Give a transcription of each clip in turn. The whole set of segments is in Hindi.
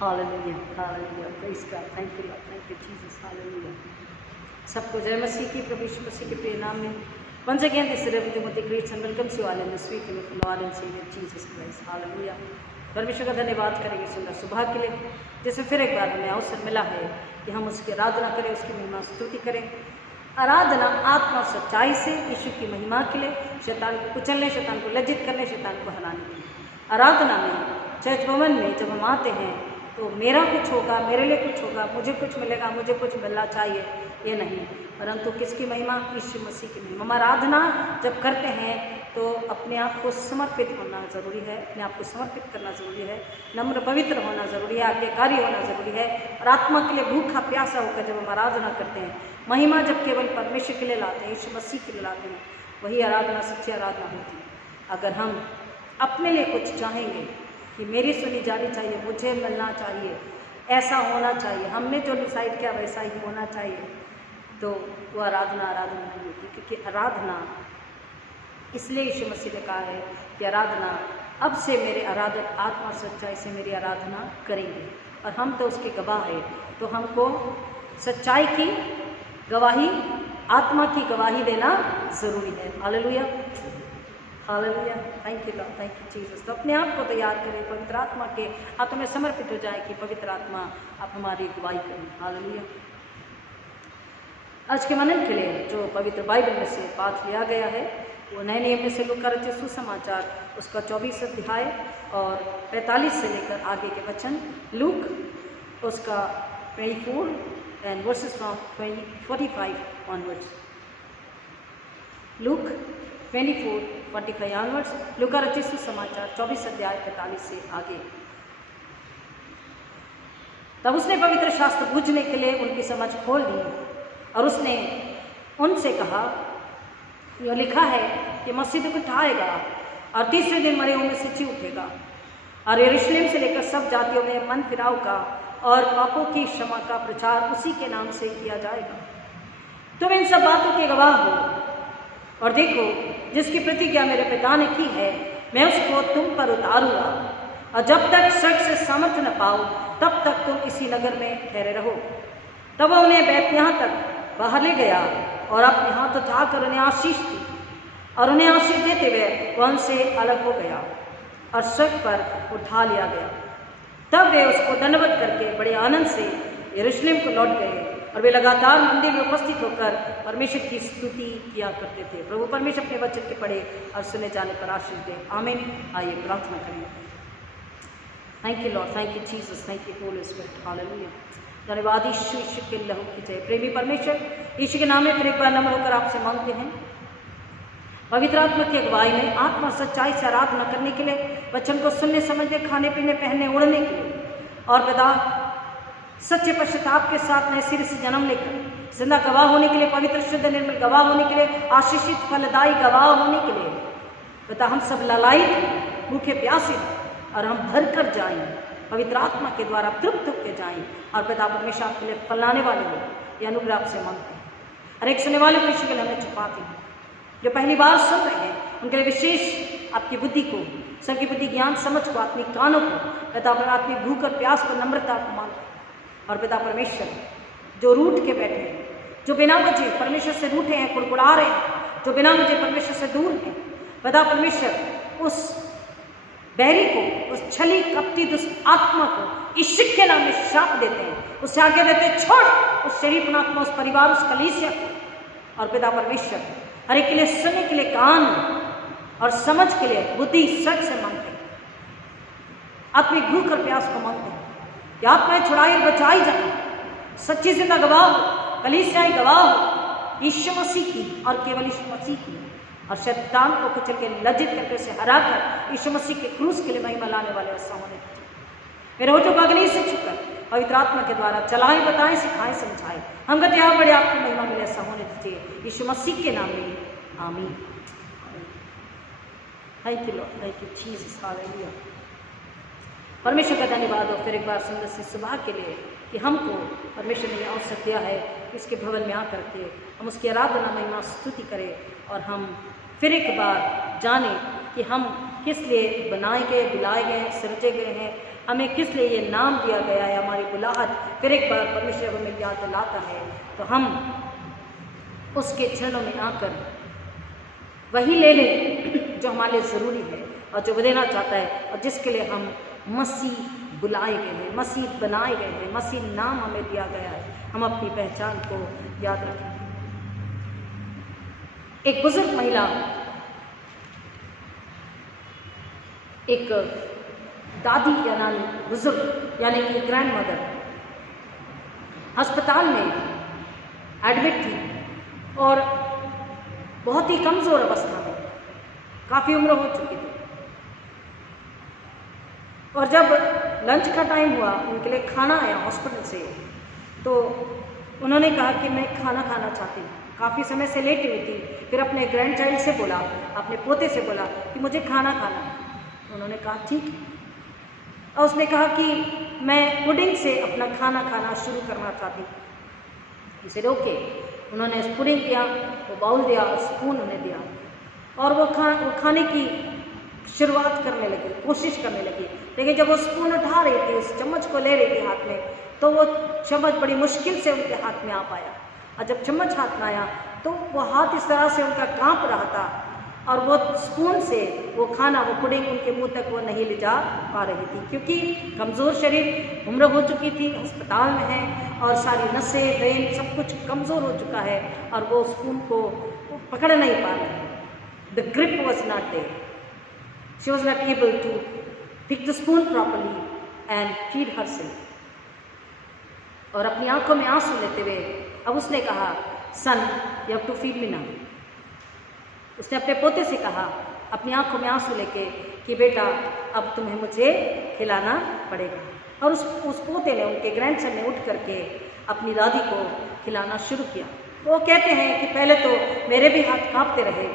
Hallelujah, hallelujah, praise God, thank you Lord, thank you Jesus, hallelujah. सबको जय मसीह की, प्रभु यीशु मसीह के प्रिय नाम में once again this Timothy greets and welcomes you all in the sweet name of Lord and Savior Jesus Christ, hallelujah. परमेश्वर का धन्यवाद करेंगे सुंदर सुबह के लिए, जिसमें फिर एक बार हमें अवसर मिला है कि हम उसकी आराधना करें, उसकी महिमा स्तुति करें। आराधना आत्मा सच्चाई से यीशु की महिमा के लिए, शैतान को कुचलने, शैतान को लज्जित करने, शैतान को हराने के लिए। आराधना में, चर्च भवन में जब हम आते हैं तो मेरा कुछ होगा, मेरे लिए कुछ होगा, मुझे कुछ मिलेगा, मुझे कुछ मिलना चाहिए, ये नहीं, परंतु किसकी महिमा? यीशु मसीह की महिमा। हम आराधना जब करते हैं तो अपने आप को समर्पित होना ज़रूरी है, अपने आप को समर्पित करना ज़रूरी है, नम्र पवित्र होना ज़रूरी है, आज्ञाकारी होना ज़रूरी है, और आत्मा के लिए भूखा प्यासा होकर जब हम आराधना करते हैं, महिमा जब केवल परमेश्वर के लिए लाते हैं, यीशु मसीह के लिए लाते हैं, वही आराधना सच्ची आराधना होती है। अगर हम अपने लिए कुछ चाहेंगे कि मेरी सुनी जानी चाहिए, मुझे मिलना चाहिए, ऐसा होना चाहिए, हमने जो डिसाइड किया वैसा ही होना चाहिए, तो वो आराधना नहीं होती। क्योंकि आराधना इसलिए यीशु मसीह ने कहा है कि आराधना अब से मेरे आराधक आत्मा सच्चाई से मेरी आराधना करेंगे, और हम तो उसके गवाह हैं। तो हमको सच्चाई की गवाही, आत्मा की गवाही देना ज़रूरी है। Hallelujah, hallelujah, thank you Lord, thank you Jesus. तो अपने आप को तैयार करें, पवित्र आत्मा के हाथों में समर्पित हो जाए कि पवित्र आत्मा आप हमारी गवाही करें। हालेलुया। आज के मनन के लिए जो पवित्र बाइबल में से पाठ लिया गया है वो नए नियम में से लूका रचित सुसमाचार उसका 24 अध्याय और 45 से लेकर आगे के वचन, लूक उसका 24 and versus from 45 onwards. Look 24:45 onwards, लूका रचित सुसमाचार 24 अध्याय 45 से आगे। तब उसने पवित्र शास्त्र बूझने के लिए उनकी समझ खोल दी और उसने उनसे कहा, यह लिखा है कि मसीह को उठाएगा और तीसरे दिन मरे हुए में से जी उठेगा, और यरूशलेम से लेकर सब जातियों में मन फिराव का और पापों की क्षमा का प्रचार उसी के नाम से किया जाएगा। तुम इन सब बातों के गवाह हो, और देखो जिसकी प्रतिज्ञा मेरे पिता ने की है मैं उसको तुम पर उतारूंगा, और जब तक स्वर्ग से सामर्थ्य न पाओ तब तक तुम इसी नगर में ठहरे रहो। तब वह उन्हें बैतनिय्याह तक बाहर ले गया और अपने हाथ उठाकर उन्हें आशीष दी, और उन्हें आशीष देते हुए वह उनसे अलग हो गया और स्वर्ग पर उठा लिया गया। तब वे उसको दंडवत करके बड़े आनंद से यरूशलेम को लौट गए, और वे लगातार मंदिर में उपस्थित होकर परमेश्वर की स्तुति किया करते थे। प्रभु परमेश्वर अपने वचन के पढ़े और सुने जाने पर आशीष दे, आमीन। आइए प्रार्थना करें। Thank you Lord, thank you Jesus, thank you Holi spirit, hallelujah. धन्यवाद यीशु, यीशु के लहू की जय। प्रेमी परमेश्वर, यीशु के नाम में फिर एक बार नम्र होकर आपसे मांगते हैं, पवित्र आत्मा की अगुवाई में आत्मा सच्चाई से आराधना करने के लिए, वचन को सुनने, समझने, खाने पीने, पहनने, ओढ़ने के लिए, और पिता सच्चे पश्चाताप के साथ नए सिरे से जन्म लेकर जिंदा गवाह होने के लिए, पवित्र शुद्ध निर्मल गवाह होने के लिए, आशीषित फलदायी गवाह होने के लिए, पिता हम सब ललायित, भूखे प्यासे, और हम भर कर जाएं, पवित्र आत्मा के द्वारा तृप्त होकर जाएं, और पिता परमेश्वर आपके लिए फलाने वाले हो, ये अनुग्रह आपसे मांगते हैं। हर एक सुनने वाले को के लिए हमें छुपाते हैं, जो पहली बार सुन रहे हैं उनके लिए विशेष आपकी बुद्धि को, सबकी बुद्धि, ज्ञान, समझ को, आत्मिक कानों को, पिता आत्मिक भूख और प्यास को, नम्रता को मांगते हैं। और पिता परमेश्वर जो रूठ के बैठे हैं, जो बिना वजह परमेश्वर से रूठे हैं, कुड़कुड़ा रहे हैं, जो बिना वजह परमेश्वर से दूर हैं, पिता परमेश्वर उस बैरी को, उस छली कपटी दुष्ट आत्मा को यीशु के नाम में शाप देते हैं, उससे आगे देते हैं, छोड़ उस शरीर आत्मा, उस परिवार, उस कलीसिया को। और पिता परमेश्वर हर एक के लिए सुनने के लिए कान और समझ के लिए बुद्धि सच से मांगते हैं, आत्मिक भूख और प्यास को मांगते हैं कि आत्माएं छुड़ाई और बचाई जाए, सच्ची जिंदा गवाह हो, कलीसियाएं गवाह हो यीशु मसीह की, और केवल यीशु मसीह की, और शैतान को कुचल के लज्जित करके उसे हराकर यीशु मसीह के क्रूस के लिए महिमा लाने वाले ऐसा होने दीजिए। मेरे होठों को अग्नि से छुकर पवित्र आत्मा के द्वारा चलाएं, बताएं, सिखाएं, समझाएं, हम कहते हैं बड़े आपकी महिमा मिले, ऐसा होने दीजिए यीशु मसीह के नाम में, आमीन। Thank you Lord, thank you Jesus, hallelujah. परमेश्वर का धन्यवाद हो फिर एक बार सुंदर सी सुबह के लिए कि हमको परमेश्वर ने अवसर दिया है कि इसके भवन में आकर के हम उसकी आराधना, महिमा, स्तुति करें, और हम फिर एक बार जाने कि हम किस लिए बनाए गए, बुलाए गए, सृजे गए हैं, हमें किस लिए ये नाम दिया गया है, हमारी बुलाहट फिर एक बार परमेश्वर हमें याद दिलाता है, तो हम उसके चरणों में आकर वही ले लें जो हमारे लिए ज़रूरी है और जो देना चाहता है, और जिसके लिए हम मसीह बुलाए गए हैं, मसीह बनाए गए हैं, मसीह नाम हमें दिया गया है। हम अपनी पहचान को याद रखें। एक बुजुर्ग महिला, एक दादी या नानी, बुजुर्ग यानी कि ग्रैंड मदर, अस्पताल में एडमिट थी और बहुत ही कमज़ोर अवस्था में, काफ़ी उम्र हो चुकी थी। और जब लंच का टाइम हुआ, उनके लिए खाना आया हॉस्पिटल से, तो उन्होंने कहा कि मैं खाना खाना चाहती हूँ। काफ़ी समय से लेटी हुई थी। फिर अपने ग्रैंड चाइल्ड से बोला, अपने पोते से बोला कि मुझे खाना खाना है। उन्होंने कहा ठीक है, और उसने कहा कि मैं पुडिंग से अपना खाना खाना शुरू करना चाहती हूँ। इसे रोके, उन्होंने पुडिंग दिया, वो बाउल दिया, स्पून उन्हें दिया, और वो खाने की शुरुआत करने लगी, कोशिश करने लगी। लेकिन जब वो स्पून उठा रही थी, उस चम्मच को ले रही थी हाथ में, तो वो चम्मच बड़ी मुश्किल से उनके हाथ में आ पाया। और जब चम्मच हाथ में आया तो वो हाथ इस तरह से उनका कांप रहा था, और वो स्पून से वो खाना, वो पुडिंग उनके मुंह तक वो नहीं ले जा पा रही थी, क्योंकि कमज़ोर शरीर, उम्र हो चुकी थी, अस्पताल में है और सारी नसें, ब्रेन सब कुछ कमज़ोर हो चुका है, और वो स्पून को पकड़ नहीं पा रही। The grip was not there, she was not able to pick the spoon properly and feed herself. और अपनी आंखों में आंसू लेते हुए अब उसने कहा, son you have to feed me now. उसने अपने पोते से कहा, अपनी आंखों में आंसू लेके, कि बेटा अब तुम्हें मुझे खिलाना पड़ेगा। और उस पोते ने, उनके ग्रैंडसन ने उठ करके अपनी दादी को खिलाना शुरू किया। वो कहते हैं कि पहले तो मेरे भी हाथ कांपते रहे,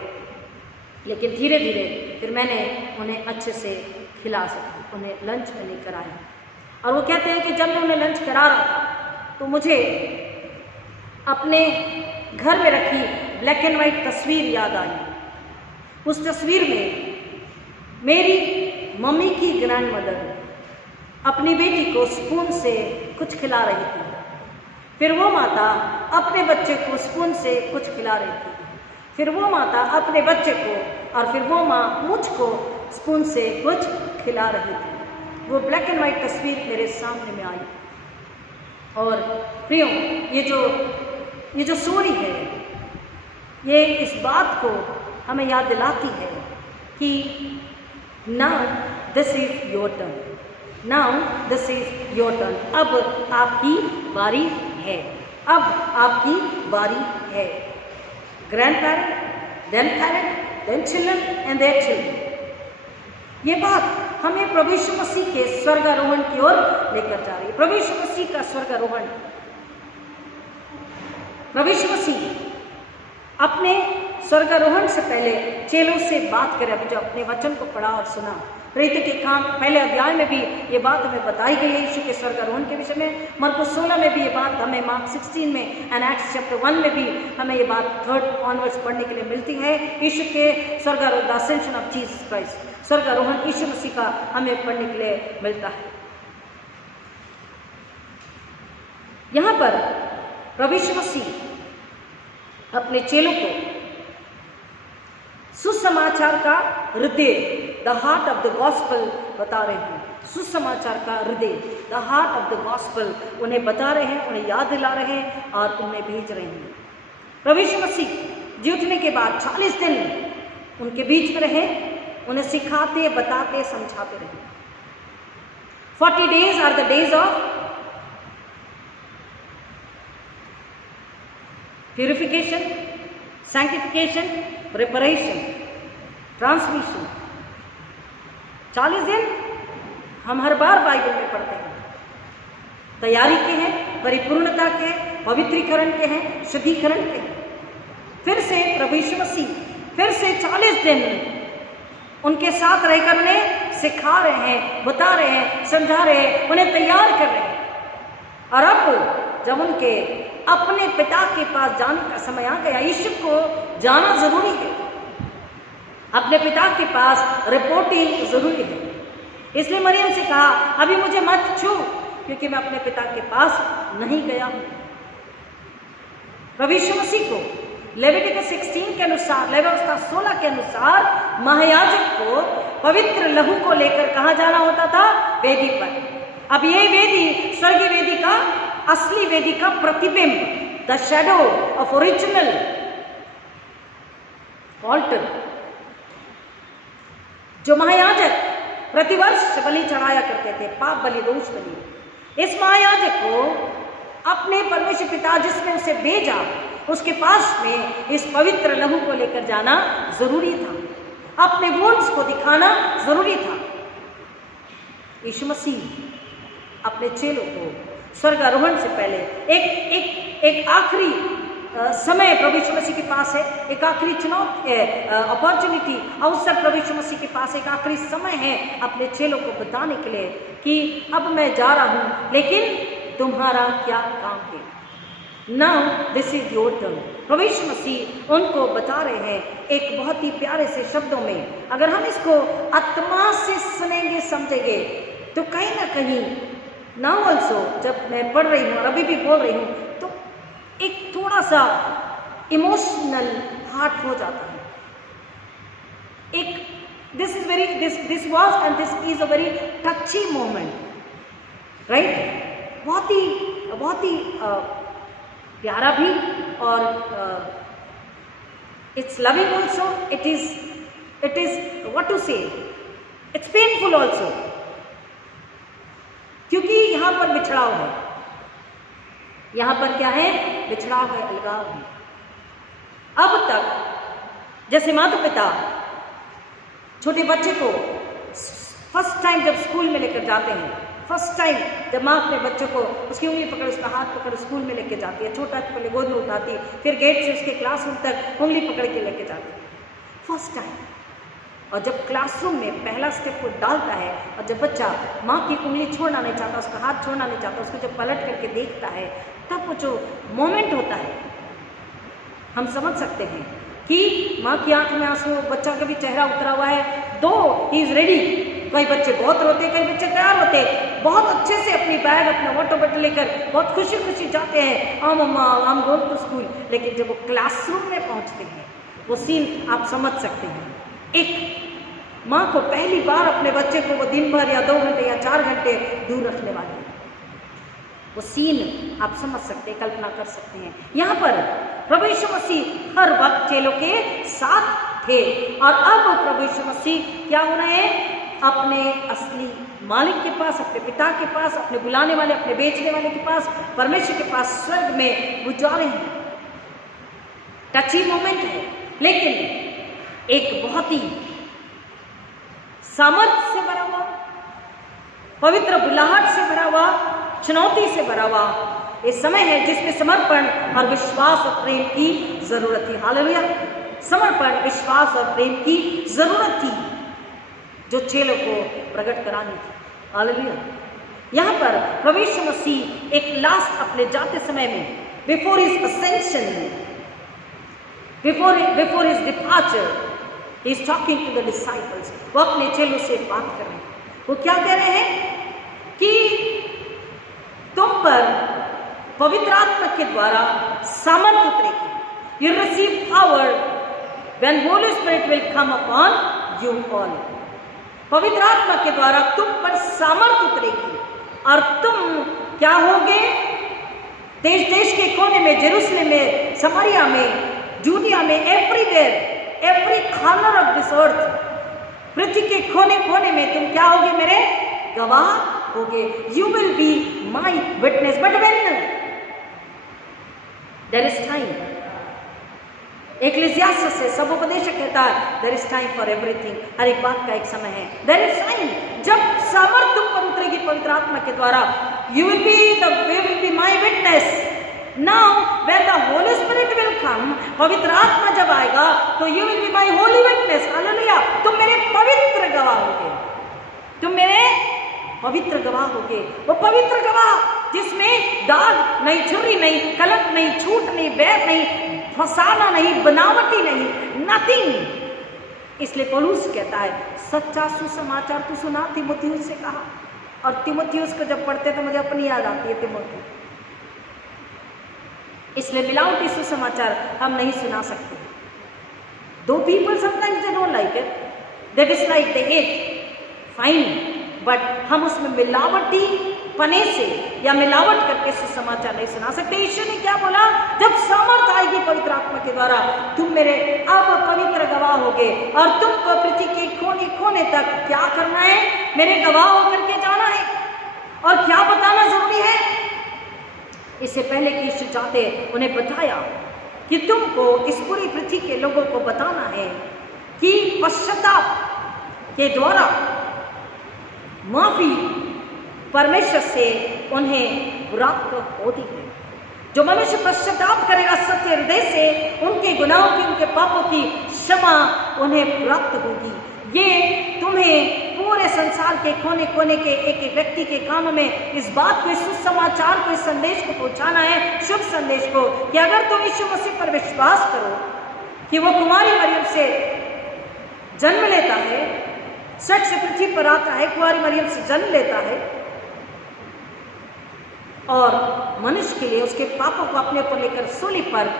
लेकिन धीरे धीरे फिर मैंने उन्हें अच्छे से खिला सका, उन्हें लंच में लेकर आया। और वो कहते हैं कि जब मैं उन्हें लंच करा रहा था तो मुझे अपने घर में रखी ब्लैक एंड वाइट तस्वीर याद आई। उस तस्वीर में मेरी मम्मी की ग्रैंड मदर अपनी बेटी को स्पून से कुछ खिला रही थी, फिर वो माता अपने बच्चे को स्पून से कुछ खिला रही थी, फिर वो माता अपने बच्चे को, और फिर वो माँ मुझको स्पून से कुछ खिला रही थी। वो ब्लैक एंड वाइट तस्वीर मेरे सामने में आई। और प्रियो, ये जो स्टोरी है, ये इस बात को हमें याद दिलाती है कि now this is your turn, now this is your turn. अब आपकी बारी है, अब आपकी बारी है। Grandparent, then children and their children. ये बात हमें प्रभु यीशु मसीह के स्वर्गारोहण की ओर लेकर जा रही है। प्रभु यीशु मसीह का स्वर्गारोहण, प्रभु यीशु मसीह अपने स्वर्गारोहण से पहले चेलों से बात करें। अभी जो अपने वचन को पढ़ा और सुना, प्रेरित के काम पहले अध्याय में भी ये बात हमें बताई गई है यीशु के स्वर्गारोहण के विषय में। मरकुस 16 में भी ये बात हमें, मार्क 16 में एंड एक्ट्स चैप्टर 1 में भी हमें ये बात 3 ऑनवर्ड्स पढ़ने के लिए मिलती है। यीशु के स्वर्गारोहण, the ascension of Jesus Christ, स्वर्गारोहण यीशु मसीह का हमें पढ़ने के लिए मिलता है। यहाँ पर प्रभु यीशु मसीह अपने चेलों को सुसमाचार का हृदय, the heart of the gospel बता रहे हैं। सुसमाचार का हृदय, the heart of the gospel उन्हें बता रहे हैं, उन्हें याद दिला रहे हैं और उन्हें भेज रहे हैं। प्रभु यीशु मसीह जी उठने के बाद 40 दिन उनके बीच में रहे, उन्हें सिखाते, बताते, समझाते रहे। 40 days are the days of purification, sanctification, preparation, transmission. 40 दिन हम हर बार बाइबल में पढ़ते हैं। तैयारी के हैं, परिपूर्णता के हैं, पवित्रीकरण के हैं, शुद्धिकरण के हैं। फिर से प्रभु यीशु मसीह फिर से 40 दिन उनके साथ रहकर उन्हें सिखा रहे हैं, बता रहे हैं, समझा रहे हैं, उन्हें तैयार कर रहे हैं। और अब जब उनके अपने पिता के पास जाने का समय आ गया, यीशु को जाना जरूरी है, अपने पिता के पास रिपोर्टिंग जरूरी है। इसलिए मरियम से कहा, अभी मुझे मत छू, क्योंकि मैं अपने पिता के पास नहीं गया हूं। प्रभु यीशु मसीह को लेविटिकस 16 के अनुसार, लेविटिकस 16 के अनुसार महायाजक को पवित्र लहू को लेकर कहां जाना होता था? वेदी पर। अब ये वेदी स्वर्गीय वेदी का, असली वेदी का प्रतिबिंब, the shadow of original altar, जो महायाजक प्रतिवर्ष बलि चढ़ाया करते थे, पाप बलि, दोष बलि। इस महायाजक को अपने परमेश्वर पिता जिसने उसे भेजा, उसके पास में इस पवित्र लहू को लेकर जाना जरूरी था, अपने वुंड्स को दिखाना जरूरी था। यीशु मसीह अपने चेलों को स्वर्गारोहण से पहले एक आखिरी समय प्रभु यीशु मसीह के पास है, एक आखिरी चुनौती, अपॉर्चुनिटी, अवसर प्रभु यीशु मसीह के पास एक आखिरी समय है अपने चेलों को बताने के लिए कि अब मैं जा रहा हूं, लेकिन तुम्हारा क्या काम है? Now this is your turn. प्रभु यीशु मसीह उनको बता रहे हैं एक बहुत ही प्यारे से शब्दों में। अगर हम इसको आत्मा से सुनेंगे, समझेंगे, तो कहीं ना कहीं नाउ ऑल्सो, जब मैं पढ़ रही हूँ और अभी भी बोल रही हूँ, तो एक थोड़ा सा इमोशनल हार्ट हो जाता है। एक this was and this is a very touchy moment, right? बहुत ही प्यारा भी, और it's loving also, it is what to say, it's painful also, क्योंकि यहां पर बिछड़ाव है। यहां पर क्या है? बिछड़ाव है, अलगाव है। अब तक जैसे माता पिता छोटे बच्चे को फर्स्ट टाइम जब स्कूल में लेकर जाते हैं, फर्स्ट टाइम जब माँ अपने बच्चों को उसकी उंगली पकड़, उसका हाथ पकड़ स्कूल में लेके जाती है, छोटा पहले गोद में उठाती है, फिर गेट से उसके क्लासरूम तक उंगली पकड़ के लेके जाती है, फर्स्ट टाइम। और जब क्लासरूम में पहला स्टेप को डालता है, और जब बच्चा माँ की उंगली छोड़ना नहीं चाहता, उसका हाथ छोड़ना नहीं चाहता, उसको जब पलट करके देखता है, तब वो जो मोमेंट होता है, हम समझ सकते हैं कि माँ की आंख में आंसू, बच्चा का भी चेहरा उतरा हुआ है, दो ही इज रेडी। कई बच्चे बहुत रोते, कई बच्चे तैयार होते, बहुत अच्छे से अपनी बैग, अपना वाटर बॉटल लेकर बहुत खुशी खुशी जाते हैं, हाँ मम्मा हम गोइंग टू स्कूल। लेकिन जब वो क्लासरूम में पहुंचते हैं, वो सीन आप समझ सकते हैं। एक माँ को पहली बार अपने बच्चे को वो दिन भर या 2 घंटे या 4 घंटे दूर रखने वाली, वो सीन आप समझ सकते हैं, कल्पना कर सकते हैं। यहाँ पर प्रभु यीशु मसीह हर वक्त चेलों के साथ थे, और अब प्रभु यीशु मसीह क्या हो रहे हैं? अपने असली मालिक के पास, अपने पिता के पास, अपने बुलाने वाले, अपने बेचने वाले के पास, परमेश्वर के पास, स्वर्ग में वो जा रहे हैं। टची मोमेंट है, लेकिन एक बहुत ही सामर्थ्य से भरा हुआ, पवित्र बुलाहट से भरा हुआ, चुनौती से भरा हुआ ये समय है, जिसमें समर्पण और विश्वास और प्रेम की जरूरत थी। हालेलुया! समर्पण, विश्वास और प्रेम की जरूरत थी, जो चेलों को प्रकट करानी थी। हालेलुया! यहाँ पर प्रभु यीशु मसीह एक लास्ट अपने जाते समय में, before his ascension, before his departure, he is talking to the disciples. वो अपने चेलों से बात कर रहे हैं। वो क्या कह रहे हैं कि तुम पर पवित्र आत्मा के द्वारा सामर्थ उतरेगी। You receive power when Holi spirit will come upon you all. पवित्र आत्मा के द्वारा तुम पर सामर्थ उतरेगी, और तुम क्या होगे? देश देश के कोने में, जेरूसलम में, समारिया में, जूदिया में, everywhere, every corner of this earth, पृथ्वी के कोने कोने में तुम क्या होगे? मेरे गवाह होगे। You will be my witness. But when there is time, Ecclesiastes से सबोपदेशक कहता है there is time for everything. हर एक बात का एक समय है। देयर इज टाइम, जब सामर्थ तुम पर उतरेगी पवित्र आत्मा के द्वारा, you will be my witness. Now when the Holi spirit will come, पवित्र आत्मा जब आएगा तो you will be my Holi witness. Hallelujah! तुम मेरे पवित्र गवाह होगे, तुम मेरे पवित्र गवाह होगे। वो पवित्र गवाह जिसमें दाग नहीं, छुरी नहीं, कलंक नहीं, झूठ नहीं, बैर नहीं, फसाना नहीं, बनावटी नहीं, नथिंग। इसलिए पौलुस कहता है सच्चा सुसमाचार तू सुना, तीमुथियुस से कहा। और तीमुथियुस को जब पढ़ते तो मुझे अपनी याद आती है तीमुथि। इसलिए मिलावटी सुसमाचार हम नहीं सुना सकते। दो people sometimes they don't like it, they dislike, they hate, fine, but हम उसमें मिलावटी पने से या मिलावट करके सुसमाचार नहीं सुना सकते। ईश्वर ने क्या बोला, जब सामर्थ आएगी पवित्र आत्मा के द्वारा तुम मेरे अब पवित्र गवाह होगे, और तुमको पृथ्वी के कोने कोने तक क्या करना है, मेरे गवाह होकर के जाना है। और क्या बताना जरूरी है, इससे पहले कि यीशु जाते उन्हें बताया कि तुमको इस पूरी पृथ्वी के लोगों को बताना है कि पश्चाताप के द्वारा माफी परमेश्वर से उन्हें प्राप्त होती है। जो मनुष्य पश्चाताप करेगा सत्य हृदय से, उनके गुनाहों की, उनके पापों की क्षमा उन्हें प्राप्त होगी। ये तुम्हें पूरे संसार के कोने कोने के एक एक व्यक्ति के कानों में इस बात को, इस सुसमाचार को, इस संदेश को पहुंचाना है, शुभ संदेश को, कि अगर तुम यीशु मसीह पर विश्वास करो कि वो कुमारी मरियम से जन्म लेता है, सच से पृथ्वी पर आता है, कुमारी मरियम से जन्म लेता है और मनुष्य के लिए उसके पापों को अपने ऊपर लेकर सूली पर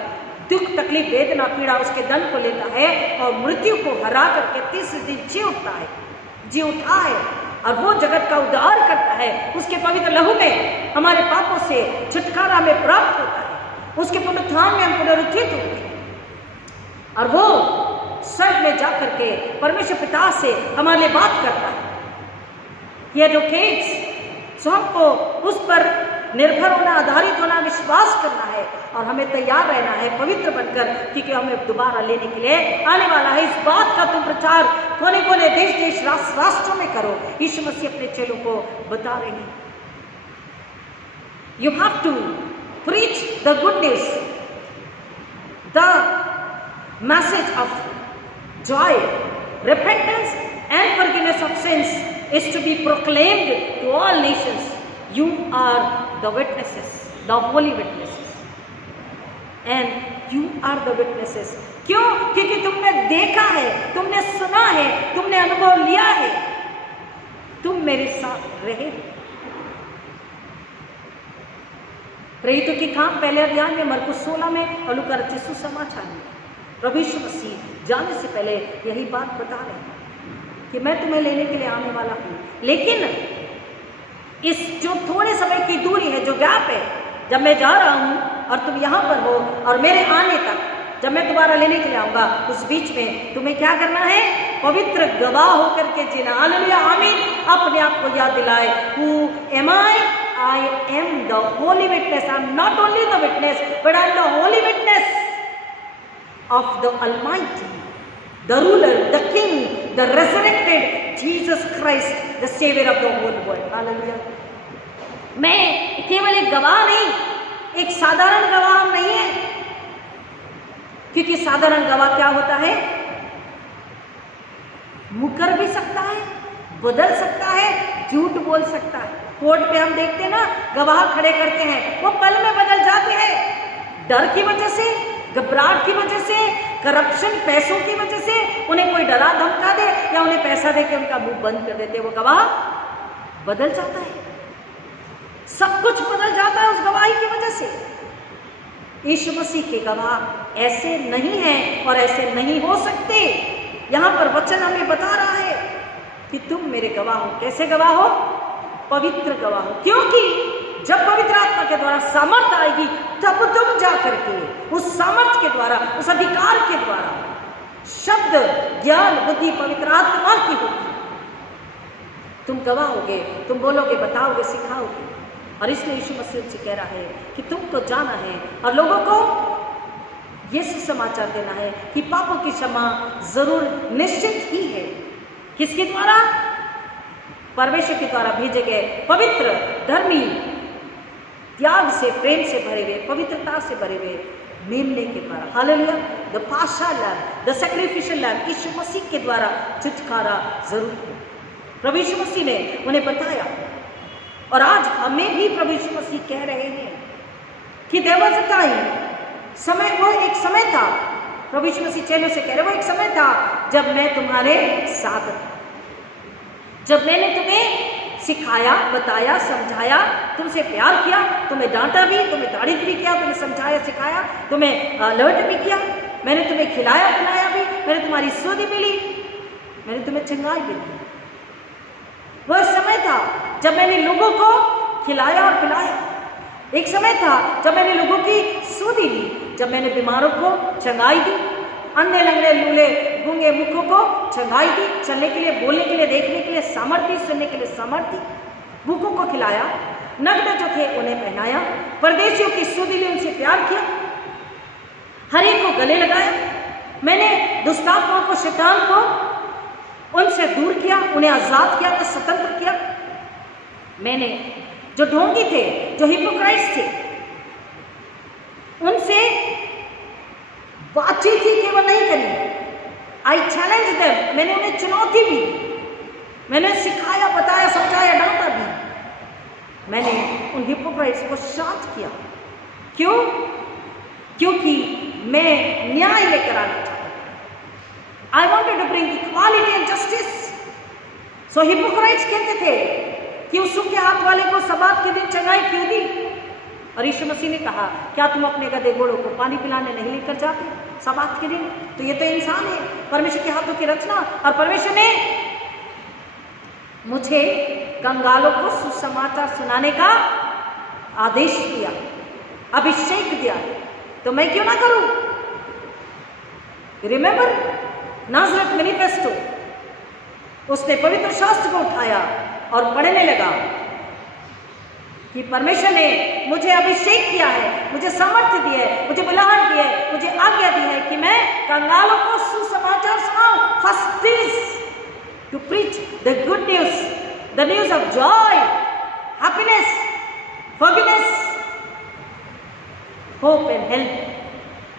दुख, तकलीफ, वेदना, पीड़ा, उसके दंड को लेता है और मृत्यु को हरा करके तीसरे दिन जी उठता है, जी उठा है, और वो जगत का उद्धार करता है। उसके पवित्र लहू में हमारे पापों से छुटकारा में प्राप्त होता है। उसके पुनरुत्थान में हम पुनरुत्थित होते हैं और वो स्वर्ग में जाकर के परमेश्वर पिता से हमारे लिए बात करता है। ये एडवोकेट्स, सो हमको उस पर निर्भर होना, आधारित होना, विश्वास करना है और हमें तैयार रहना है पवित्र बनकर, क्योंकि हमें दोबारा लेने के लिए आने वाला है। इस बात का तुम प्रचार कोने कोने, देश देश, राष्ट्रों में करो। यीशु मसीह अपने चेलों को बता रहे हैं, you have to preach the good news, the message of joy, repentance and forgiveness of sins is to be proclaimed to all nations. You are the witnesses, the holy witnesses, and you are the witnesses. क्यों? क्योंकि तुमने देखा है, तुमने सुना है, तुमने अनुभव लिया है, तुम मेरे साथ रहे। प्रेरितों के काम पहले अध्याय में, मरकुस 16 में और लूका 25 सुसमाचार में प्रभु यीशु मसीह जाने से पहले यही बात बता रहे हैं कि मैं तुम्हें लेने के लिए आने वाला हूँ। लेकिन इस जो थोड़े समय की दूरी है, जो गैप है, जब मैं जा रहा हूँ और तुम यहाँ पर हो और मेरे आने तक, जब मैं दोबारा लेने के लिए आऊँगा, उस बीच में तुम्हें क्या करना है, पवित्र गवाह होकर के जीना। हालेलुया, आमीन। अपने आप को याद दिलाए, who am I am the Holi witness. I am not only the witness, but I am the Holi witness of the Almighty, the ruler, the King, the resurrected Jesus Christ, the Savior of the whole world. Hallelujah. मैं केवल एक गवाह नहीं, एक साधारण गवाह नहीं है, क्योंकि साधारण गवाह क्या होता है, मुकर भी सकता है, बदल सकता है, झूठ बोल सकता है। कोर्ट पे हम देखते हैं ना, गवाह खड़े करते हैं, वो पल में बदल जाते हैं, डर की वजह से, घबराहट की वजह से, करप्शन, पैसों की वजह से। उन्हें कोई डरा धमका दे या उन्हें पैसा दे के उनका मुंह बंद कर देते, वो गवाह बदल जाता है, सब कुछ बदल जाता है उस गवाही की वजह से। यीशु मसीह के गवाह ऐसे नहीं हैं और ऐसे नहीं हो सकते। यहाँ पर वचन हमें बता रहा है कि तुम मेरे गवाह हो। कैसे गवाह हो? पवित्र गवाह हो, क्योंकि जब पवित्र आत्मा के द्वारा सामर्थ आएगी तब तुम जा करके उस सामर्थ के द्वारा, उस अधिकार के द्वारा शब्द, ज्ञान, बुद्धि पवित्र आत्मा की होगी, तुम गवाह होगे, तुम बोलोगे, बताओगे, सिखाओगे। और इसलिए यीशु मसीह से कह रहा है कि तुमको जाना है और लोगों को ये सुसमाचार देना है कि पापों की क्षमा जरूर निश्चित ही है। किसके द्वारा? परमेश्वर के द्वारा भेजे गए पवित्र, धर्मी, त्याग से, प्रेम से भरे हुए, पवित्रता से भरे हुए मेमने के द्वारा। Hallelujah, the paschal lamb, the sacrificial lamb, Yeshu Masih के द्वारा छुटकारा जरूर है। प्रभु यीशु मसीह ने उन्हें बताया और आज हमें भी प्रभु यीशु मसीह कह रहे हैं कि देयर वाज अ टाइम, समय, वो एक समय था, प्रभु यीशु मसीह चेलों से कह रहे, वो एक समय था जब मैं तुम्हारे साथ था, जब मैंने तुम्हें सिखाया, बताया, समझाया, तुमसे प्यार किया, तुम्हें डांटा भी, तुम्हें तारीफ भी किया, तुम्हें समझाया, सिखाया, तुम्हें अलर्ट भी किया, मैंने तुम्हें खिलाया पिलाया भी, मैंने तुम्हारी सुध भी ली, मैंने तुम्हें चंगाई भी दी। वह समय था जब मैंने लोगों को खिलाया और पिलाया। एक समय था जब मैंने लोगों की सुधि ली, जब मैंने बीमारों को चंगाई दी, अंधे लंगड़े लूले गूंगे मुखों को चंगाई दी, चलने के लिए, बोलने के लिए, देखने के लिए सामर्थ्य, सुनने के लिए सामर्थ्य, भूखों को खिलाया, नग्न जो थे उन्हें पहनाया, परदेशियों की सुधि ली, उनसे प्यार किया, हर एक को गले लगाया। मैंने दुष्टात्माओं को, शैतान को उनसे दूर किया, उन्हें आजाद किया, उन्हें स्वतंत्र किया। मैंने जो ढोंगी थे, जो हिपोक्राइट्स थे, उनसे बातचीत ही केवल नहीं करी, आई चैलेंज देम, मैंने उन्हें चुनौती भी, मैंने सिखाया, बताया, समझाया, डांटा भी। मैंने उन हिपोक्राइट्स को शांत किया। क्यों? क्योंकि मैं न्याय लेकर आना चाहता था। I wanted to bring equality and justice. So hypocrites कहते थे कि उस सूखे हाथ वाले को सबात के दिन चंगाई क्यों दी? और यीशु मसीह ने कहा, क्या तुम अपने गधे घोड़ों को पानी पिलाने नहीं लेकर जाते सबात के दिन? तो ये तो इंसान है, परमेश्वर के हाथों की रचना, और परमेश्वर ने मुझे कंगालों को सुसमाचार सुनाने का आदेश दिया, अभिषेक दिया, तो मैं क्यों ना करूं? रिमेंबर नाज़रेथ मैनिफेस्टो, उसने पवित्र शास्त्र को उठाया और पढ़ने लगा कि परमेश्वर ने मुझे अभिषेक किया है, मुझे सामर्थ्य दी है, मुझे बुलाहट दी है, मुझे आज्ञा दी है कि मैं कंगालों को सुसमाचार सुनाऊं। First is to preach the good news, the news of joy, happiness, forgiveness, hope and help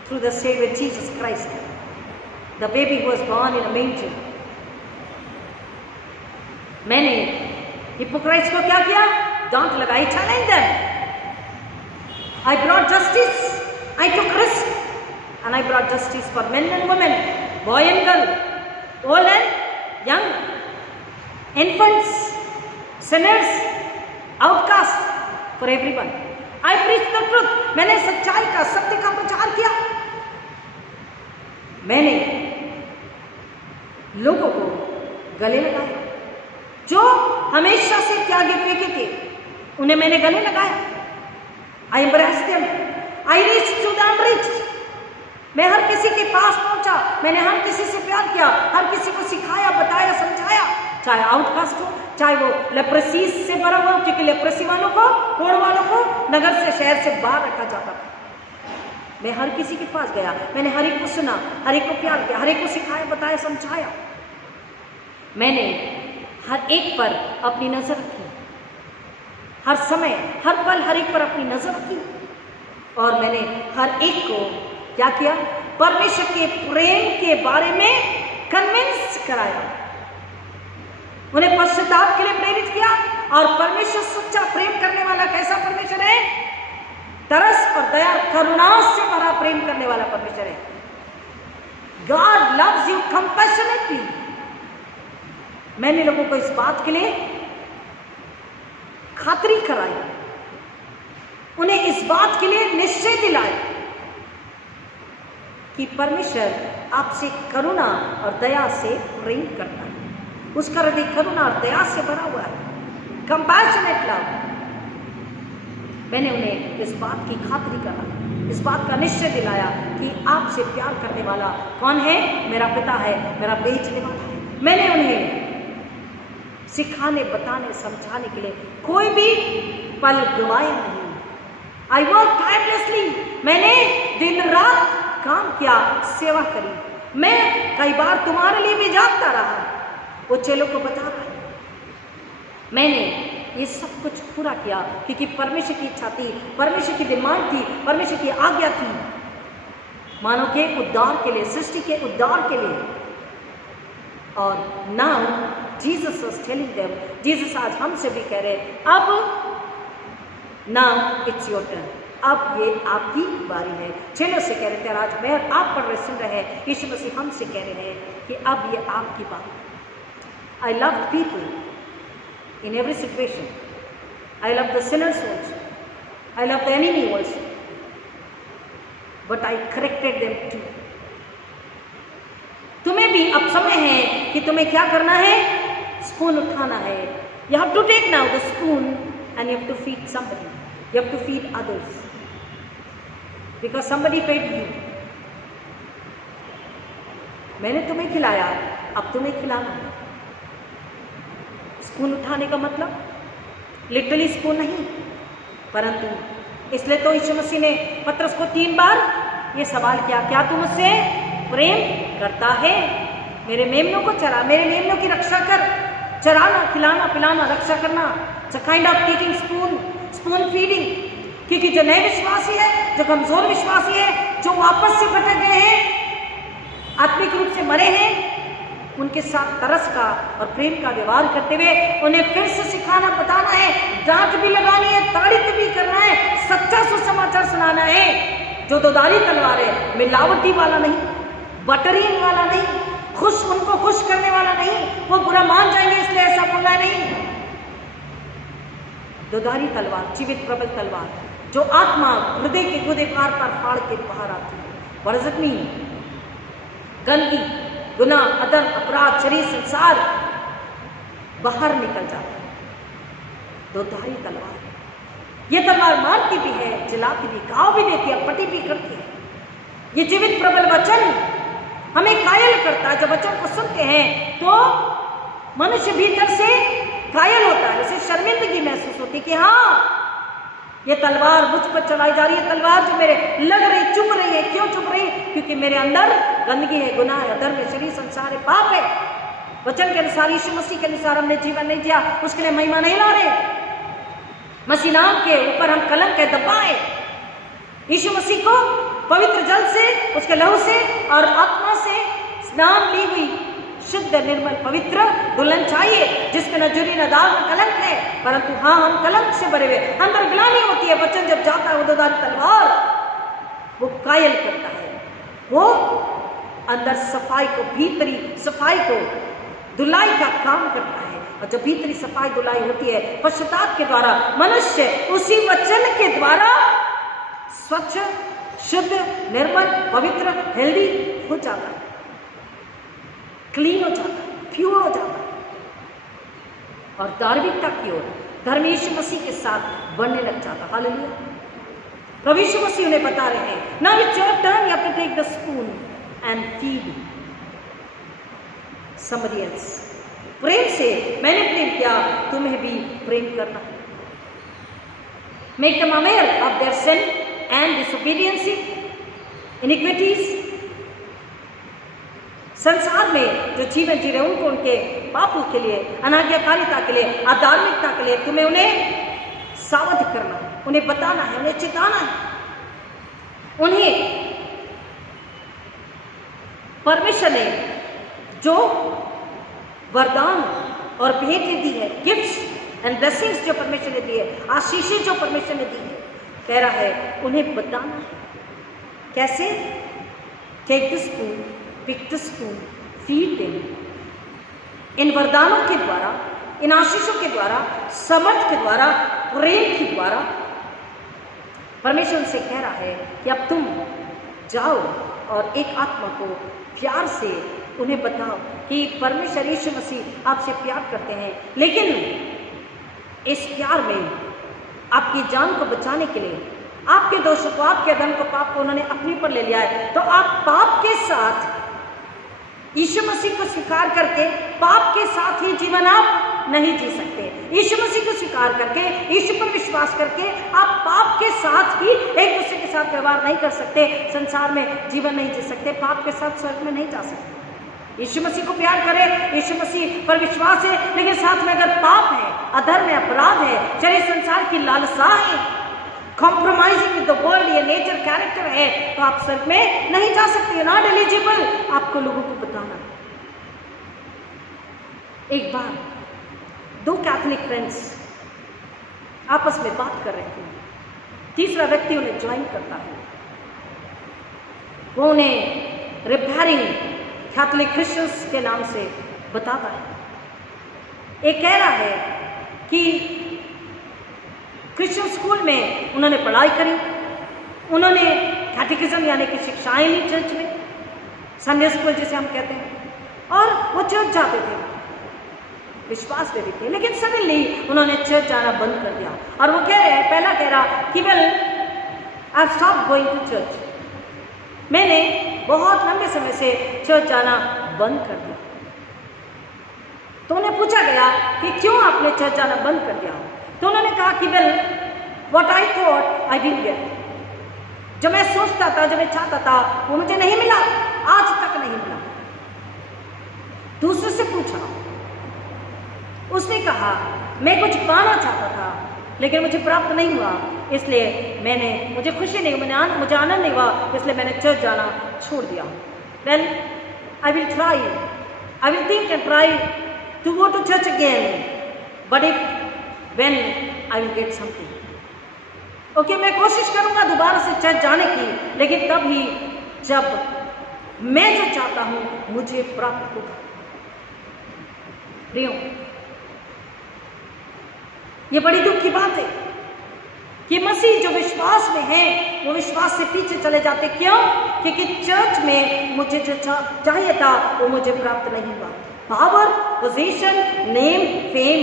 through the Savior Jesus Christ, the baby who was born in a manger. मैंने हिपोक्राइट्स को क्या किया? डांट लगाई, challenge them. I brought justice, I took risk, and I brought justice for men and women, boy and girl, old and young, infants, sinners, outcasts, for everyone. I preached the truth. मैंने सच्चाई का, सत्य का प्रचार किया। मैंने लोगों को गले लगाए, जो हमेशा से त्यागे फेंके थे, उन्हें मैंने गले लगाया। I embraced them. I reached to the unreached. मैं हर किसी के पास पहुंचा, मैंने हर किसी से प्यार किया, हर किसी को सिखाया, बताया, समझाया, चाहे आउटकास्ट हो, चाहे वो लेप्रेसी से भरा हुआ, क्योंकि लेप्रेसी वालों को, कोढ़ वालों को नगर से, शहर से बाहर रखा जाता था। मैं हर किसी के पास गया, मैंने हर एक को सुना, हर एक को प्यार किया, हर एक को सिखाया, बताया, समझाया। मैंने हर एक पर अपनी नजर रखी, हर समय, हर पल, हर एक पर अपनी नजर रखी, और मैंने हर एक को क्या किया? परमेश्वर के प्रेम के बारे में कन्विंस कराया, उन्हें पश्चाताप के लिए प्रेरित किया। और परमेश्वर सच्चा प्रेम करने वाला कैसा परमेश्वर है? तरस और दया, करुणा से भरा प्रेम करने वाला परमेश्वर है। God loves you compassionately. मैंने लोगों को इस बात के लिए खातरी कराई, उन्हें इस बात के लिए निश्चय दिलाया कि परमेश्वर आपसे करुणा और दया से प्रेम करता है, उसका हृदय करुणा और दया से भरा हुआ है, कंपैशनेट लव। मैंने उन्हें इस बात की खातरी करा, इस बात का निश्चय दिलाया कि आपसे प्यार करने वाला कौन है? मेरा पिता है, मेरा बेचने वाला है। मैंने उन्हें सिखाने, बताने, समझाने के लिए कोई भी पल गवाया नहीं। आई वर्क टायरलेसली, मैंने दिन रात काम किया, सेवा करी। मैं कई बार तुम्हारे लिए भी जागता रहा, वो चेलों को बता रहा है। मैंने ये सब कुछ पूरा किया क्योंकि परमेश्वर की इच्छा थी, परमेश्वर की डिमांड थी, परमेश्वर की आज्ञा थी, मानव के उद्धार के लिए, सृष्टि के उद्धार के लिए। और now Jesus was telling them, Jesus आज हमसे भी कह रहे, अब नाउ इट्स योर टर्न, अब ये आपकी बारी है। चेलों से कह रहे थे, आज मैं और आप पढ़ रहे सुन रहे हैं, यीशु मसीह हमसे कह रहे हैं कि अब ये आपकी बारी है। I love people in every situation, I love the sinners also, I love the enemy also, but I corrected them too. तुम्हें भी अब समय है कि तुम्हें क्या करना है, स्पून उठाना है। You have to take now the spoon and you have to feed somebody. You have to feed others. Because somebody fed you. मैंने तुम्हें खिलाया, अब तुम्हें खिलाना है। स्पून उठाने का मतलब लिटरली स्पून नहीं, परंतु इसलिए तो यीशु मसीह ने पतरस को 3 बार ये सवाल किया, क्या तू मुझसे प्रेम करता है? मेरे मेमनों को चरा, मेरे मेमनों की रक्षा कर। चराना, खिलाना, पिलाना, रक्षा करना, it's a kind of taking spoon feeding. क्योंकि जो नए विश्वासी है, जो कमजोर विश्वासी है, जो वापस से भटक गए हैं, आत्मिक रूप से मरे हैं, उनके साथ तरस का और प्रेम का व्यवहार करते हुए उन्हें फिर से सिखाना, बताना है, डांट भी लगानी है, ताड़ित भी करना है, सच्चा सुसमाचार सुनाना है। जो दोधारी तलवार है, मिलावटी वाला नहीं, बटरिंग वाला नहीं, उनको खुश करने वाला नहीं, वो बुरा मान जाएंगे इसलिए ऐसा बोलना नहीं। दोधारी तलवार, जीवित प्रबल तलवार, जो आत्मा हृदय के गुदे पार फाड़ के बाहर आती है। What does it mean? गंदगी, गुनाह, अदम, अपराध, शरीर, संसार बाहर निकल जाता है। दोधारी तलवार, ये तलवार मारती भी है, जलाती भी, घाव भी देती है, पटी भी करती है। ये जीवित प्रबल वचन हमें कायल करता है। जब वचन को सुनते हैं तो मनुष्य भीतर से कायल होता है, उसे शर्मिंदगी महसूस होती है कि हाँ, ये तलवार मुझ पर चलाई जा रही है, तलवार जो मेरे लग रही, चुभ रही है। क्यों चुभ रही? क्योंकि मेरे अंदर गंदगी है, गुनाह है, अधर्म है, शरीर, संसार है, पाप है। वचन के अनुसार, यीशु मसीह के अनुसार हमने जीवन नहीं जिया, उसके लिए महिमा नहीं ला रहे। मसीह नाम के ऊपर हम कलंक है, दबा है। यीशु मसीह को पवित्र जल से, उसके लहू से और आत्मा से स्नान ली हुई शुद्ध, निर्मल, पवित्र दुल्हन चाहिए, जिसमें न जुरी न दाग न कलंक है। परंतु हाँ, हम कलंक से भरे हुए, अंदर ग्लानि होती है। वचन जब जाता है, वो दोधारी तलवार, वो कायल करता है, वो अंदर सफाई को, भीतरी सफाई को, धुलाई का काम करता है। और जब भीतरी सफाई धुलाई होती है पश्चाताप के द्वारा, मनुष्य उसी वचन के द्वारा स्वच्छ, शुद्ध, निर्मल, पवित्र, हेल्दी हो जाता है, क्लीन हो जाता है, प्योर हो जाता है और धार्मिकता की ओर, धर्म यीशु मसीह के साथ बढ़ने लग जाता है। हालेलुया। प्रभु यीशु मसीह उन्हें बता रहे हैं, now it's your turn, you have to take the spoon and feed somebody else. प्रेम से मैंने प्रेम किया, तुम्हें भी प्रेम करना है। Make them aware of their sin and disobedience, iniquities। संसार में जो जीवन जी रहे उनको, उनके पापों के लिए, अनाज्ञाकारिता के लिए, अधार्मिकता के लिए तुम्हें उन्हें सावध करना है, उन्हें बताना है, उन्हें चेताना है। उन्हें परमेश्वर ने जो वरदान और भेंटें दी है, गिफ्ट्स एंड ब्लेसिंग्स जो परमेश्वर ने दी है, आशीषें जो परमेश्वर ने दी है, कह रहा है उन्हें बताना है। कैसे? Take the spoon, pick the spoon, feed them. इन वरदानों के द्वारा, इन आशीषों के द्वारा, समर्थ के द्वारा, प्रेम के द्वारा परमेश्वर उनसे कह रहा है कि अब तुम जाओ और एक आत्मा को प्यार से उन्हें बताओ कि परमेश्वर यीशु मसीह आपसे प्यार करते हैं, लेकिन इस प्यार में आपकी जान को बचाने के लिए, आपके दोषों को, आपके अधर्म को, पाप को उन्होंने अपने पर ले लिया है। तो आप पाप के साथ यीशु मसीह को स्वीकार करके पाप के साथ ही जीवन आप नहीं जी सकते। यीशु मसीह को स्वीकार करके, यीशु पर विश्वास करके आप पाप के साथ ही एक दूसरे के साथ व्यवहार नहीं कर सकते, संसार में जीवन नहीं जी सकते, पाप के साथ स्वर्ग में नहीं जा सकते। यीशु मसीह को प्यार करें, यीशु मसीह पर विश्वास है, लेकिन साथ में अगर पाप है, अधर्म है, अपराध है, शरीर संसार की लालसा है, कॉम्प्रोमाइजिंग विद द वर्ल्ड, ये नेचर कैरेक्टर है, तो आप स्वर्ग में नहीं जा सकते, नॉट एलिजिबल। आपको लोगों को बताना। एक बार 2 कैथोलिक फ्रेंड्स आपस में बात कर रहे थे। तीसरा व्यक्ति उन्हें ज्वाइन करता है, वो उन्हें रिपेयरिंग कैथोलिक क्रिश्चियंस के नाम से बताता है। एक कह रहा है कि क्रिश्चियन स्कूल में उन्होंने पढ़ाई करी, उन्होंने कैटेकिज्म यानी कि शिक्षाएं ली चर्च में, संडे स्कूल जिसे हम कहते हैं, और वो चर्च जाते थे, विश्वास में भी थे, लेकिन सडनली उन्होंने चर्च जाना बंद कर दिया। और वो कह रहे हैं, पहला कह रहा कि well I stop going to church, मैंने बहुत लंबे समय से चर्च जाना बंद कर दिया। तो उन्हें पूछा गया कि क्यों आपने चर्च जाना बंद कर दिया? तो उन्होंने कहा कि well what I thought I didn't get, जो मैं सोचता था, जो मैं चाहता था, वो मुझे नहीं मिला, आज तक नहीं मिला। दूसरे से पूछा, उसने कहा मैं कुछ पाना चाहता था लेकिन मुझे प्राप्त नहीं हुआ, इसलिए मुझे खुशी नहीं, मुझे आनंद नहीं हुआ, इसलिए मैंने चर्च जाना छोड़ दिया। Well I will try, I will think and try to go to church again, but if when I will get something, okay, मैं कोशिश करूंगा दोबारा से चर्च जाने की, लेकिन तब ही जब मैं जो चाहता हूं मुझे प्राप्त होगा। प्रियो, ये बड़ी दुख की बात है कि मसीह जो विश्वास में है वो विश्वास से पीछे चले जाते। क्यों? क्योंकि चर्च में मुझे जो चाहिए था वो मुझे प्राप्त नहीं हुआ। Power, position, name, fame.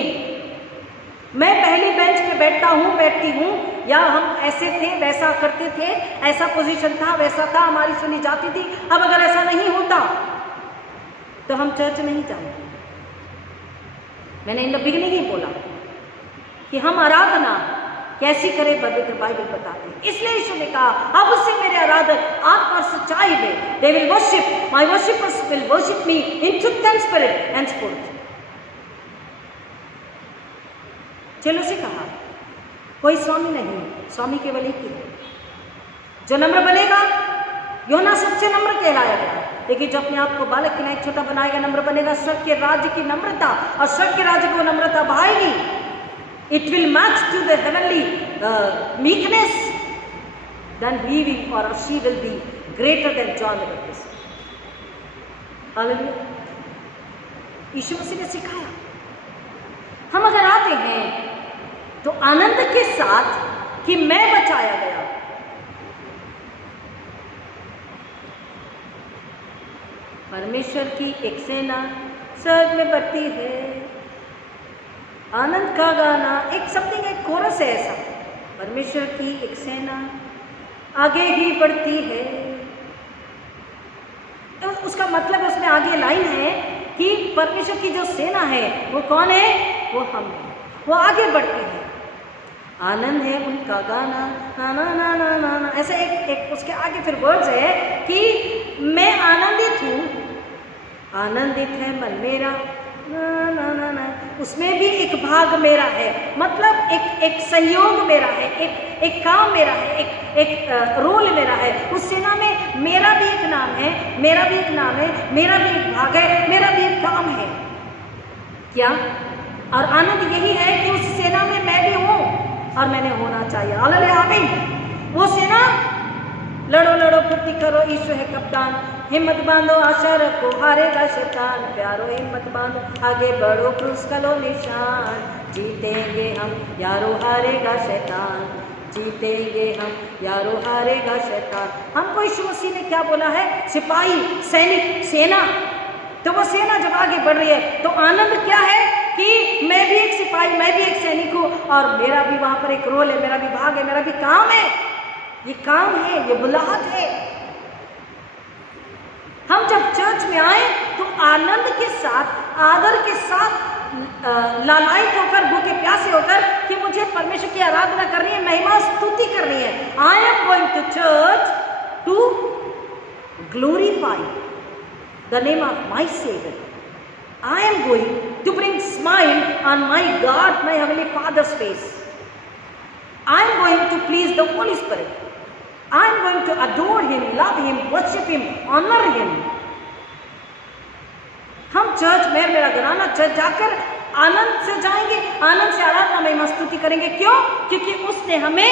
मैं पहली बेंच पे बैठती हूँ, या हम ऐसे थे, वैसा करते थे, ऐसा पोजीशन था, वैसा था, हमारी सुनी जाती थी। अब अगर ऐसा नहीं होता तो हम चर्च नहीं जाएंगे। मैंने इन द बिगिनिंग ही बोला कि हम आराधना कैसी करें, पवित्र बाइबल बताते हैं। इसलिए यीशु ने कहा, अब उससे मेरे आराधक आत्मा और सच्चाई में, they will worship, my worshippers will worship me in truth and spirit and fourth. चलो से कहा, कोई स्वामी नहीं, स्वामी केवल एक ही है। जो नम्र बनेगा, योना सबसे नम्र कहलाया गया, लेकिन जो अपने आप को बालक की नाई छोटा बनाएगा, नम्र बनेगा, स्वर्ग के राज्य की नम्रता और स्वर्ग के राज्य को नम्रता भाएगी। It will match to the heavenly meekness, then he will or she will be greater than John the Baptist. Hallelujah. यीशु मसीह ने सिखाया, हम अगर आते हैं तो आनंद के साथ कि मैं बचाया गया। परमेश्वर की एक सेना स्वर्ग में बढ़ती है, आनंद का गाना, एक समथिंग, एक कोरस है ऐसा, परमेश्वर की एक सेना आगे ही बढ़ती है। तो उसका मतलब उसमें आगे लाइन है कि परमेश्वर की जो सेना है वो कौन है? वो हम हैं, वो आगे बढ़ती है। आनंद है उनका गाना, ना ना ना ना ना ना, ऐसा एक उसके आगे फिर वर्ड्स है कि मैं आनंदित हूँ, आनंदित है मन मेरा, ना ना ना ना, उसमें भी एक भाग मेरा है, मतलब एक सहयोग मेरा है, एक काम मेरा है, एक रोल मेरा है। उस सेना में मेरा भी एक नाम है, मेरा भी एक नाम है, मेरा भी एक भाग है, मेरा भी एक काम है। क्या? और आनंद यही है कि उस सेना में मैं भी हूँ और मैंने होना चाहिए। हालेलुया, आमीन। वो सेना, लड़ो लड़ो फुर्ती करो, यीशु है कप्तान, हिम्मत बांधो, आशा रखो, हारेगा शैतान, प्यारो हिम्मत बांधो, आगे बढ़ो, क्रूस का लो निशान, जीतेंगे हम यारो, हारेगा शैतान, जीतेंगे हम यारो, हारेगा शैतान। हमको यीशु मसीह ने क्या बोला है? सिपाही, सैनिक, सेना। तो वो सेना जब आगे बढ़ रही है तो आनंद क्या है कि मैं भी एक सिपाही, मैं भी एक सैनिक हूँ और मेरा भी वहाँ पर एक रोल है, मेरा भी भाग है, मेरा भी काम है। ये काम है, ये बुलाहट है। हम जब चर्च में आए तो आनंद के साथ, आदर के साथ, लालायित होकर, भूखे प्यासे होकर कि मुझे परमेश्वर की आराधना करनी है, महिमा स्तुति करनी है। I am going to church to glorify the name of my saviour. I am going to bring smile on my God, my Heavenly Father's face. I am going to please the Holy Spirit. I am going to adore Him, love Him, worship Him, honor Him. हम चर्च में, मेरा घराना चर्च जाकर आनंद से जाएंगे, आनंद से आराधना में स्तुति करेंगे। क्यों? क्योंकि उसने हमें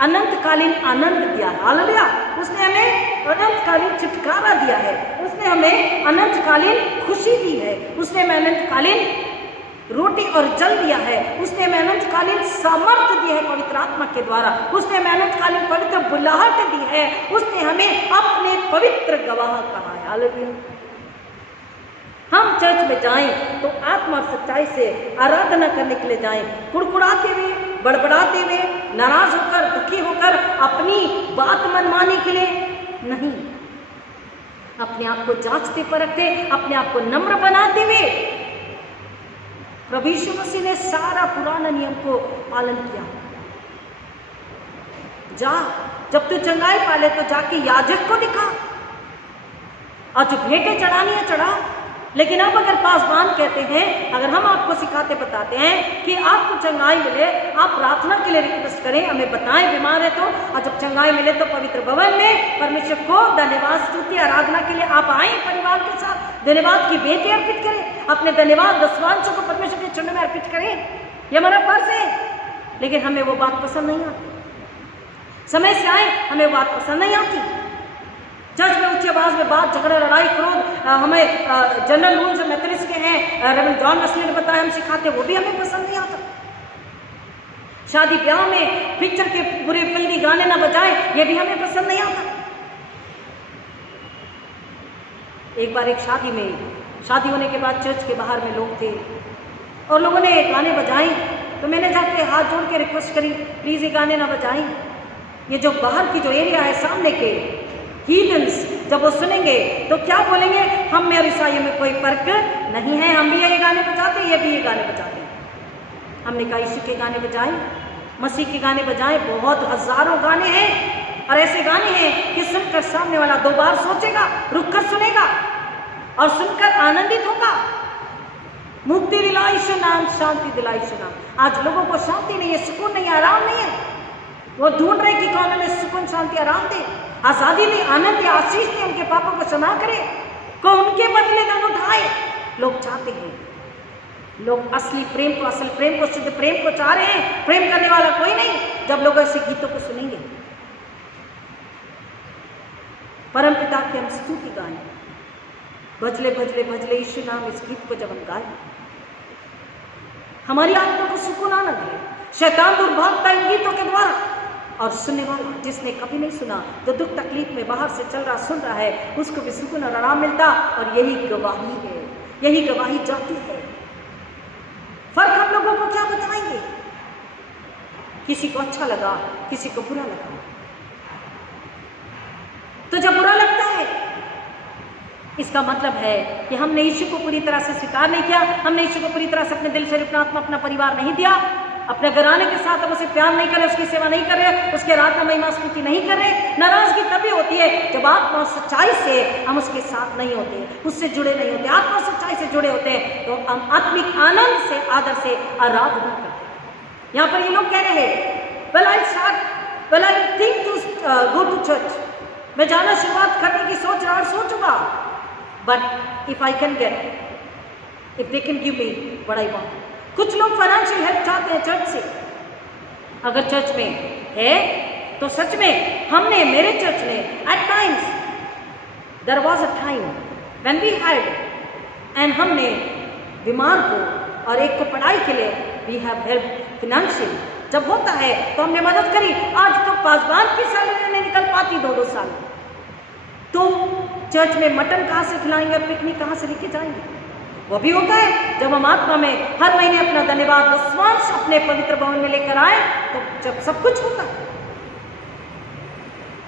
अनंतकालीन आनंद दिया है। हालेलुया। उसने हमें अनंतकालीन छुटकारा दिया है, उसने हमें अनंतकालीन खुशी दी है, उसने हमें अनंतकालीन रोटी और जल दिया है, उसने हमें अनंतकालीन सामर्थ्य दी है पवित्र आत्मा के द्वारा, उसने हमें अनंतकालीन पवित्र बुलाहट दी है, उसने हमें अपने पवित्र गवाह कहा है। हालेलुया। हम चर्च में जाएं तो आत्मा और सच्चाई से आराधना करने के लिए जाएं, कुड़कुड़ाते हुए, बड़बड़ाते हुए, नाराज होकर, दुखी होकर, अपनी बात मनमाने के लिए नहीं, अपने आप को जांचते परखते, अपने आप को नम्र बनाते हुए। प्रभु यीशु मसीह ने सारा पुराना नियम को पालन किया। जा, जब तू चंगाई पाले तो जाके याजक को दिखा और जो भेंटें चढ़ानी है चढ़ा। लेकिन अब अगर पासवान कहते हैं, अगर हम आपको सिखाते बताते हैं कि आपको चंगाई मिले, आप प्रार्थना के लिए रिक्वेस्ट करें, हमें बताएं बीमार है तो, और जब चंगाई मिले तो पवित्र भवन में परमेश्वर को धन्यवाद स्तुति आराधना के लिए आप आए परिवार के साथ, धन्यवाद की भेंटें अर्पित करें, अपने धन्यवाद दसवांशों को परमेश्वर के चरणों में अर्पित करें, ये हमारा फर्ज है। लेकिन हमें वो बात पसंद नहीं आती। समय से आए, हमें बात पसंद नहीं आती। चर्च में ऊंची आवाज में बात, झगड़ा, लड़ाई, क्रोध, हमें जनरल रूल्स मेथोडिस्ट के हैं, रेवरेंड जॉन वेस्ली ने बताया, हम सिखाते, वो भी हमें पसंद नहीं आता। शादी ब्याह में पिक्चर के बुरे फिल्मी गाने ना बजाएं, ये भी हमें पसंद नहीं आता। एक बार एक शादी में, शादी होने के बाद चर्च के बाहर में लोग थे और लोगों ने गाने बजाए, तो मैंने जाके हाथ जोड़ के रिक्वेस्ट करी, प्लीज ये गाने ना बजाएं। ये जो बाहर की जो एरिया है सामने के हीदन्स, जब वो सुनेंगे तो क्या बोलेंगे, हम में और ईसाइयों में कोई फर्क नहीं है, हम भी ये गाने बजाते हैं, ये भी ये गाने बजाते हैं। हमने कहा यीशु के गाने बजाएं, मसीह के गाने बजाएं। बहुत हजारों गाने हैं और ऐसे गाने हैं कि सुनकर सामने वाला 2 बार सोचेगा, रुककर सुनेगा और सुनकर आनंदित होगा। मुक्ति दिलाई यीशु नाम, शांति दिलाई यीशु नाम। आज लोगों को शांति नहीं है, सुकून नहीं है, आराम नहीं है। वो ढूंढ रहे कि कौन हमें सुकून, शांति, आराम दे, आजादी दे, आनंद दे, आशीष दे, उनके पापों को क्षमा करे, को उनके बदले धन उठाए। लोग चाहते हैं, लोग असली प्रेम को, असल प्रेम को, शुद्ध प्रेम को चाह रहे हैं। प्रेम करने वाला कोई नहीं जब लोग ऐसे गीतों को सुनेंगे। परम पिता की हम स्तुति गाएं, भजले भजले भजले यीशु नाम, इस गीत को जब हम गाएं, हमारी आत्मा को सुकून आनंद है। शैतान दूर भागता है इन गीतों के द्वारा, और सुनने वाला जिसने कभी नहीं सुना, जो दुख तकलीफ में बाहर से चल रहा सुन रहा है, उसको भी सुकून और आराम मिलता। और यही गवाही है, यही गवाही जाती है। फर्क हम लोगों को क्या बताएंगे, किसी को अच्छा लगा, किसी को बुरा लगा। तो जब बुरा लगता है, इसका मतलब है कि हमने यीशु को पूरी तरह से स्वीकार नहीं किया, हमने यीशु को पूरी तरह से अपने दिल, शरीर, अपना आत्मा, अपना परिवार नहीं दिया। अपने घराने के साथ हम उसे प्यार नहीं कर रहे, उसकी सेवा नहीं कर रहे, उसके आराधना महिमा स्तुति नहीं कर रहे। नाराजगी तभी होती है जब आत्मा और सच्चाई से हम उसके साथ नहीं होते, उससे जुड़े नहीं होते। आत्मा और सच्चाई से जुड़े होते हैं तो हम आत्मिक आनंद से, आदर से आराधना करते हैं। यहाँ पर ये लोग कह रहे हैं, well I think to go to church, मैं जाना शुरुआत करने की सोचूंगा, but if I can get, if they can give me what I want। कुछ लोग फाइनेंशियल हेल्प चाहते हैं चर्च से। अगर चर्च में है तो सच में हमने, मेरे चर्च ने, at times there was a time when we had, and हमने बीमार को और एक को पढ़ाई के लिए वी हैव हेल्प फाइनेंशियल। जब होता है तो हमने मदद करी। आज तो पासवान की सैलरी नहीं निकल पाती 2-2 साल, तो चर्च में मटन कहाँ से खिलाएंगे, पिकनिक कहाँ से लेके जाएंगे। वो भी होता है जब हम आत्मा में हर महीने अपना धन्यवाद दसवांश अपने पवित्र भवन में लेकर आए, तो जब सब कुछ होता है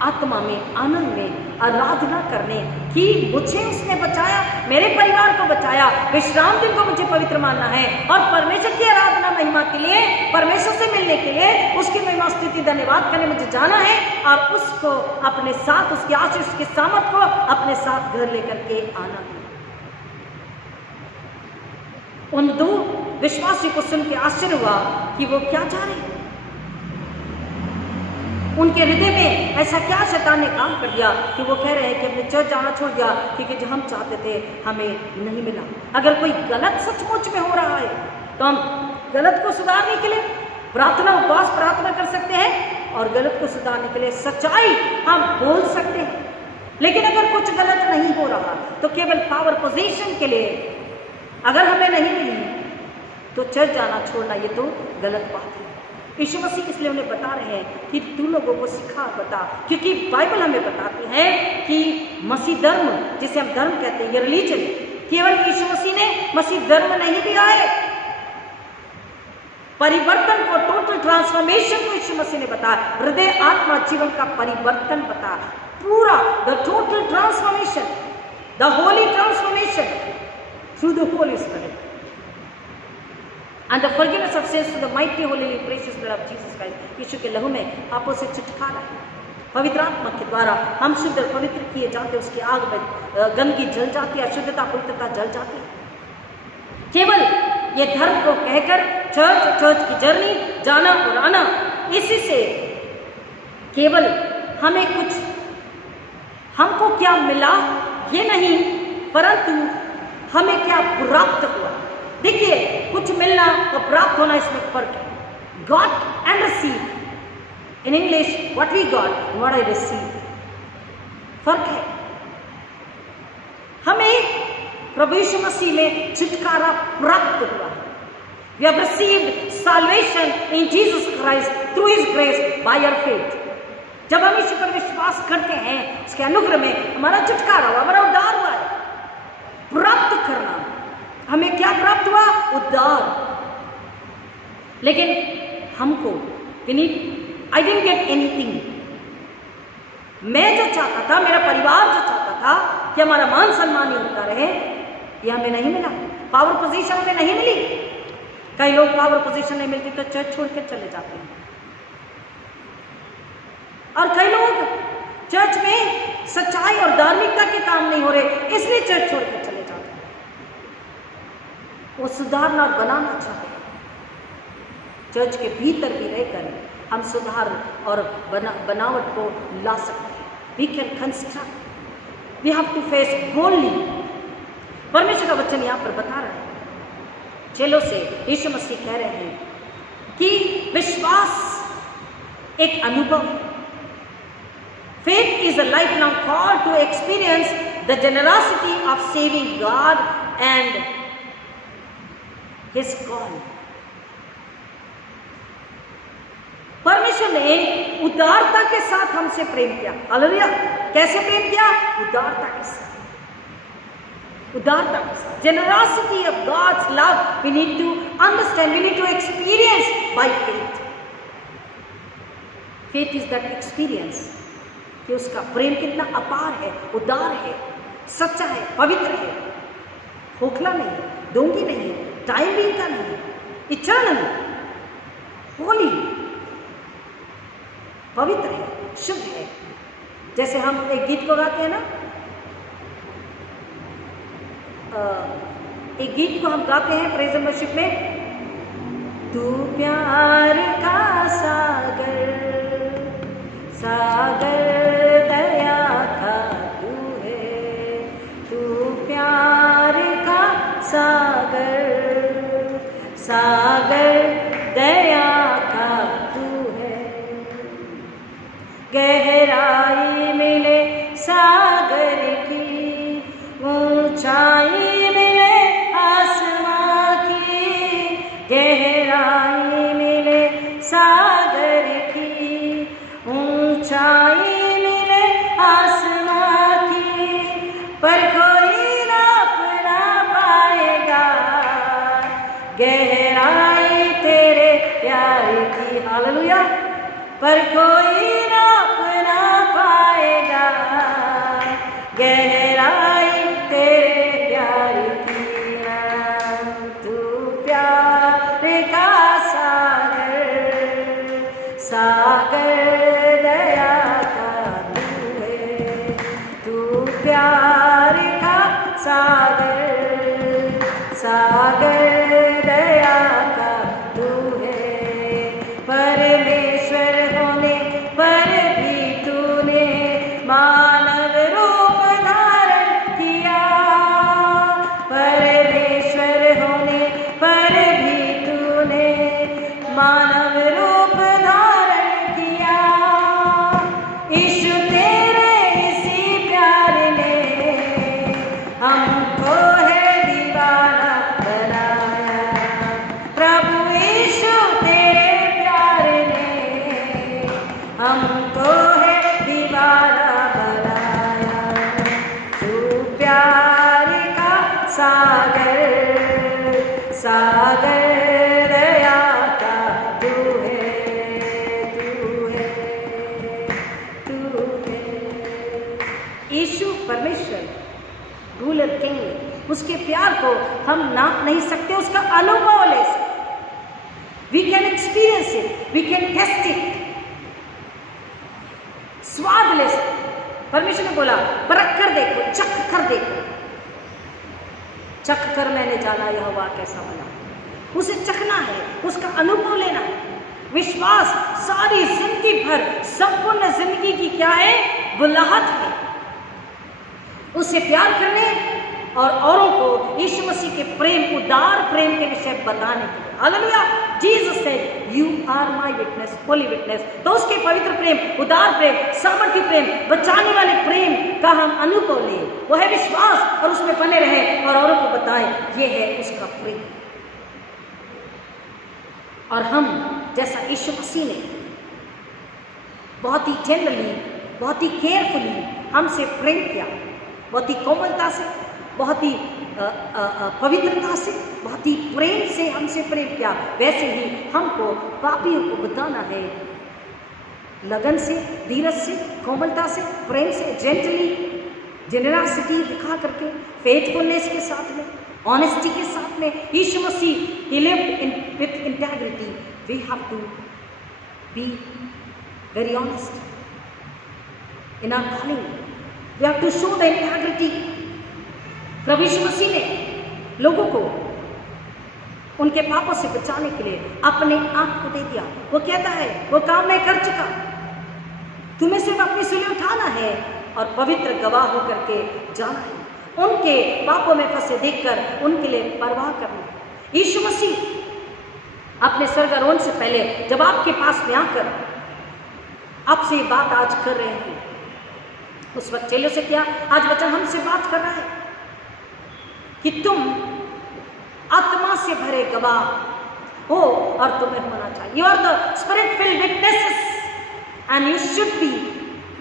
आत्मा में, आनंद में आराधना करने की। मुझे उसने बचाया, मेरे परिवार को बचाया, विश्राम दिन को मुझे पवित्र मानना है और परमेश्वर की आराधना महिमा के लिए, परमेश्वर से मिलने के लिए, उसकी महिमा स्तुति धन्यवाद करने मुझे जाना है और उसको अपने साथ, उसकी आशीष, उसकी सामर्थ को अपने साथ घर लेकर के आना है। उन 2 विश्वासी को सुन के आश्चर्य हुआ कि वो क्या चाह रहे हैं। उनके हृदय में ऐसा क्या शैतान ने काम कर दिया कि वो कह रहे हैं कि हमने चर्च जाना छोड़ दिया क्योंकि जो हम चाहते थे हमें नहीं मिला। अगर कोई गलत सचमुच में हो रहा है तो हम गलत को सुधारने के लिए प्रार्थना, उपवास, प्रार्थना कर सकते हैं, और गलत को सुधारने के लिए सच्चाई हम बोल सकते हैं। लेकिन अगर कुछ गलत नहीं हो रहा तो केवल पावर पोजीशन के लिए अगर हमें नहीं मिली तो चर्च जाना छोड़ना ये तो गलत बात है। यीशु मसीह इसलिए उन्हें बता रहे हैं कि तू लोगों को सिखा बता, क्योंकि बाइबल हमें बताती है कि मसीह धर्म, जिसे हम धर्म कहते हैं, ये रिलीजन केवल यीशु मसीह ने मसीह धर्म नहीं दिया है, परिवर्तन को, टोटल ट्रांसफॉर्मेशन को यीशु मसीह ने बताया, हृदय आत्मा जीवन का परिवर्तन बताया, पूरा the total transformation, the Holi transformation through the Holi spirit and the forgiveness of sins through the mighty holy precious blood of Jesus Christ। यीशु के लहू में पापों से छुटकारा है। पवित्र आत्मा के द्वारा हम शुद्ध और पवित्र किए जाते, उसकी आग में गंदगी जल जाती है, अशुद्धता पवित्रता जल जाती है। केवल ये धर्म को कहकर चर्च की जर्नी जाना और आना, इसी से केवल हमें कुछ, हमको क्या मिला ये नहीं, परंतु हमें क्या प्राप्त हुआ। देखिए, कुछ मिलना और प्राप्त होना, इसमें फर्क है। Got and receive, in English what we got, what I receive, फर्क है। हमें प्रभु यीशु मसीह में छुटकारा प्राप्त हुआ। We have received salvation in Jesus Christ through his grace by our faith. जब हम यीशु पर विश्वास करते हैं, उसके अनुग्रह में हमारा छुटकारा हुआ, हमारा उद्धार हुआ है। प्राप्त करना, हमें क्या प्राप्त हुआ? उद्धार। लेकिन हमको आई डिडंट गेट एनीथिंग। मैं जो चाहता था, मेरा परिवार जो चाहता था कि हमारा मान सम्मान ही होता रहे, ये हमें नहीं मिला। पावर पोजीशन हमें नहीं मिली। कई लोग पावर पोजीशन नहीं मिलती तो चर्च छोड़ के चले जाते हैं, और कई लोग चर्च में सच्चाई और धार्मिकता के काम नहीं हो रहे, इसलिए चर्च छोड़ के चले जाते हैं। वो सुधारना और बनाना चाहते हैं। चर्च के भीतर भी रहकर हम सुधार और बनावट को ला सकते हैं। We can construct, we have to face boldly. परमेश्वर का वचन यहाँ पर बता रहा है, चेलों से यीशु मसीह कह रहे हैं कि विश्वास एक अनुभव है। Faith is a lifelong call to experience the generosity of saving God and His call। परमेश्वर ने उदारता के साथ हमसे प्रेम किया। हालेलुया। कैसे प्रेम किया? उदारता के साथ। उदारता के साथ। Generosity of God's love we need to understand, we need to experience by faith। Faith is that experience कि उसका प्रेम कितना अपार है, उदार है, सच्चा है, पवित्र है, खोखला नहीं, डोंगी नहीं, टाइमिंग का नहीं, इटर्नल, होली, पवित्र है, शुद्ध है। जैसे हम एक गीत को गाते हैं ना, एक गीत को हम गाते हैं प्रेज़ एंड वर्शिप में, तू प्यार का सागर, सागर दया का तू है, तू प्यार का सागर, सागर दया का तू है। गहराई मिले सागर की, ऊंचाई मिले आसमां की, गहराई मिले सागर की, ऊंचाई मिले आसमां की, पर कोई नाप ना पाएगा गहराई तेरे प्यार की। हालेलुया। पर कोई नाप ना पाएगा गहराई तेरे प्यार की। तू प्यार का सागर, सागर दया का तू है, तू प्यार का सागर, सागर दया का तू है। परमेश्वर होने पर भी तूने मानव रूप धारण किया, परमेश्वर होने पर भी तूने मानव रूप धारण किया। सागर दया का तू है, तू है, तू है। यीशु परमेश्वर, रूलर किंग, उसके प्यार को हम नाप नहीं सकते, उसका अनुभव ले सकते। We can experience it, we can taste it, स्वाद ले सकते। परमेश्वर ने बोला परख कर देखो, चख कर देखो। चख कर मैंने जाना यहोवा कैसा बना। उसे चखना है, उसका अनुभव लेना है। विश्वास सारी जिंदगी भर, संपूर्ण जिंदगी की क्या है? बुलाहट है। उसे प्यार करने और औरों को यीशु मसीह के प्रेम, उदार प्रेम के विषय बताने के लिए। Hallelujah. Jesus said you are my witness, holy witness. तो उसके पवित्र प्रेम, उदार प्रेम, सामर्थ्य प्रेम, बचाने वाले प्रेम का हम अनुभव लें। वो है विश्वास और उसमें बने रहे और औरों को बताएं। ये है उसका प्रेम। और हम जैसा यीशु मसीह ने बहुत ही टेंडरली, बहुत ही केयरफुली हमसे प्रेम किया, बहुत ही कोमलता से, बहुत ही पवित्रता से, बहुत ही प्रेम से हमसे प्रेम किया, वैसे ही हमको पापियों को बताना है लगन से, धीरज से, कोमलता से, प्रेम से, जेंटली, जेनरसिटी दिखा करके, फेथफुलनेस के साथ में, ऑनेस्टी के साथ में। यीशु मसीह he lived with integrity. We have to be very honest in our calling. We have to show the integrity. प्रभु यीशु मसीह ने लोगों को उनके पापों से बचाने के लिए अपने आप को दे दिया। वो कहता है वो काम मैं कर चुका, तुम्हें सिर्फ अपनी सूली उठाना है और पवित्र गवाह होकर के जाना है। उनके पापों में फंसे देखकर उनके लिए परवाह करना है। यीशु मसीह अपने स्वर्गारोहण से पहले जब आपके पास में आकर आपसे बात आज कर रहे हैं, उस वक्त चेलों से क्या आज वचन हमसे बात कर रहा है कि तुम आत्मा से भरे गवाह हो और तुम्हें होना चाहिए। You are the spirit filled witnesses and you should be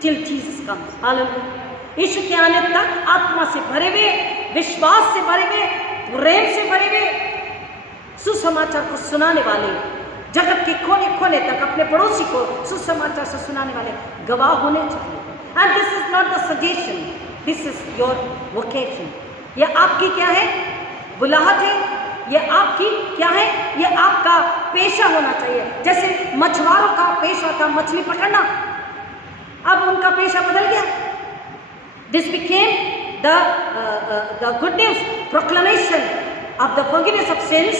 till Jesus comes. Hallelujah. Yeshu के आने तक आत्मा से भरे हुए, विश्वास से भरे हुए, प्रेम से भरे हुए, सुसमाचार को सुनाने वाले, जगत के कोने कोने तक अपने पड़ोसी को सुसमाचार से सुनाने वाले गवाह होने चाहिए। And this is not the suggestion, this is your vocation. यह आपकी क्या है? बुलाहट है। यह आपकी क्या है? यह आपका पेशा होना चाहिए। जैसे मछुआरों का पेशा था मछली पकड़ना, अब उनका पेशा बदल गया। This became the good news, proclamation of the forgiveness of sins.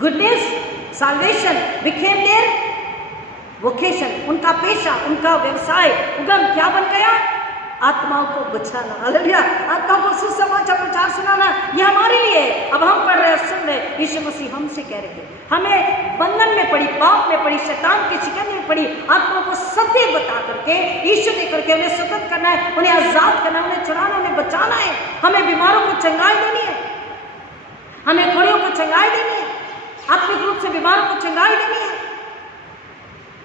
Good news, salvation became their vocation. उनका पेशा, उनका व्यवसाय, उद्यम क्या बन गया? आत्माओं को बचाना। हालेलुया। आत्माओं को सुसमाचार प्रचार सुनाना, यह हमारे लिए है। अब हम पढ़ रहे, सुन रहे, यीशु मसीह हमसे कह रहे हैं, हमें बंधन में पड़ी, पाप में पड़ी, शैतान के शिकंजे में पड़ी आत्माओं को सत्य बता करके, यीशु दे करके उन्हें स्वतंत्र करना है, उन्हें आजाद करना है, उन्हें छुड़ाना, उन्हें बचाना है। हमें बीमारों को चंगाई देनी है, हमें घोड़ियों को चंगाई देनी है, आत्मिक रूप से बीमारों को चंगाई देनी है,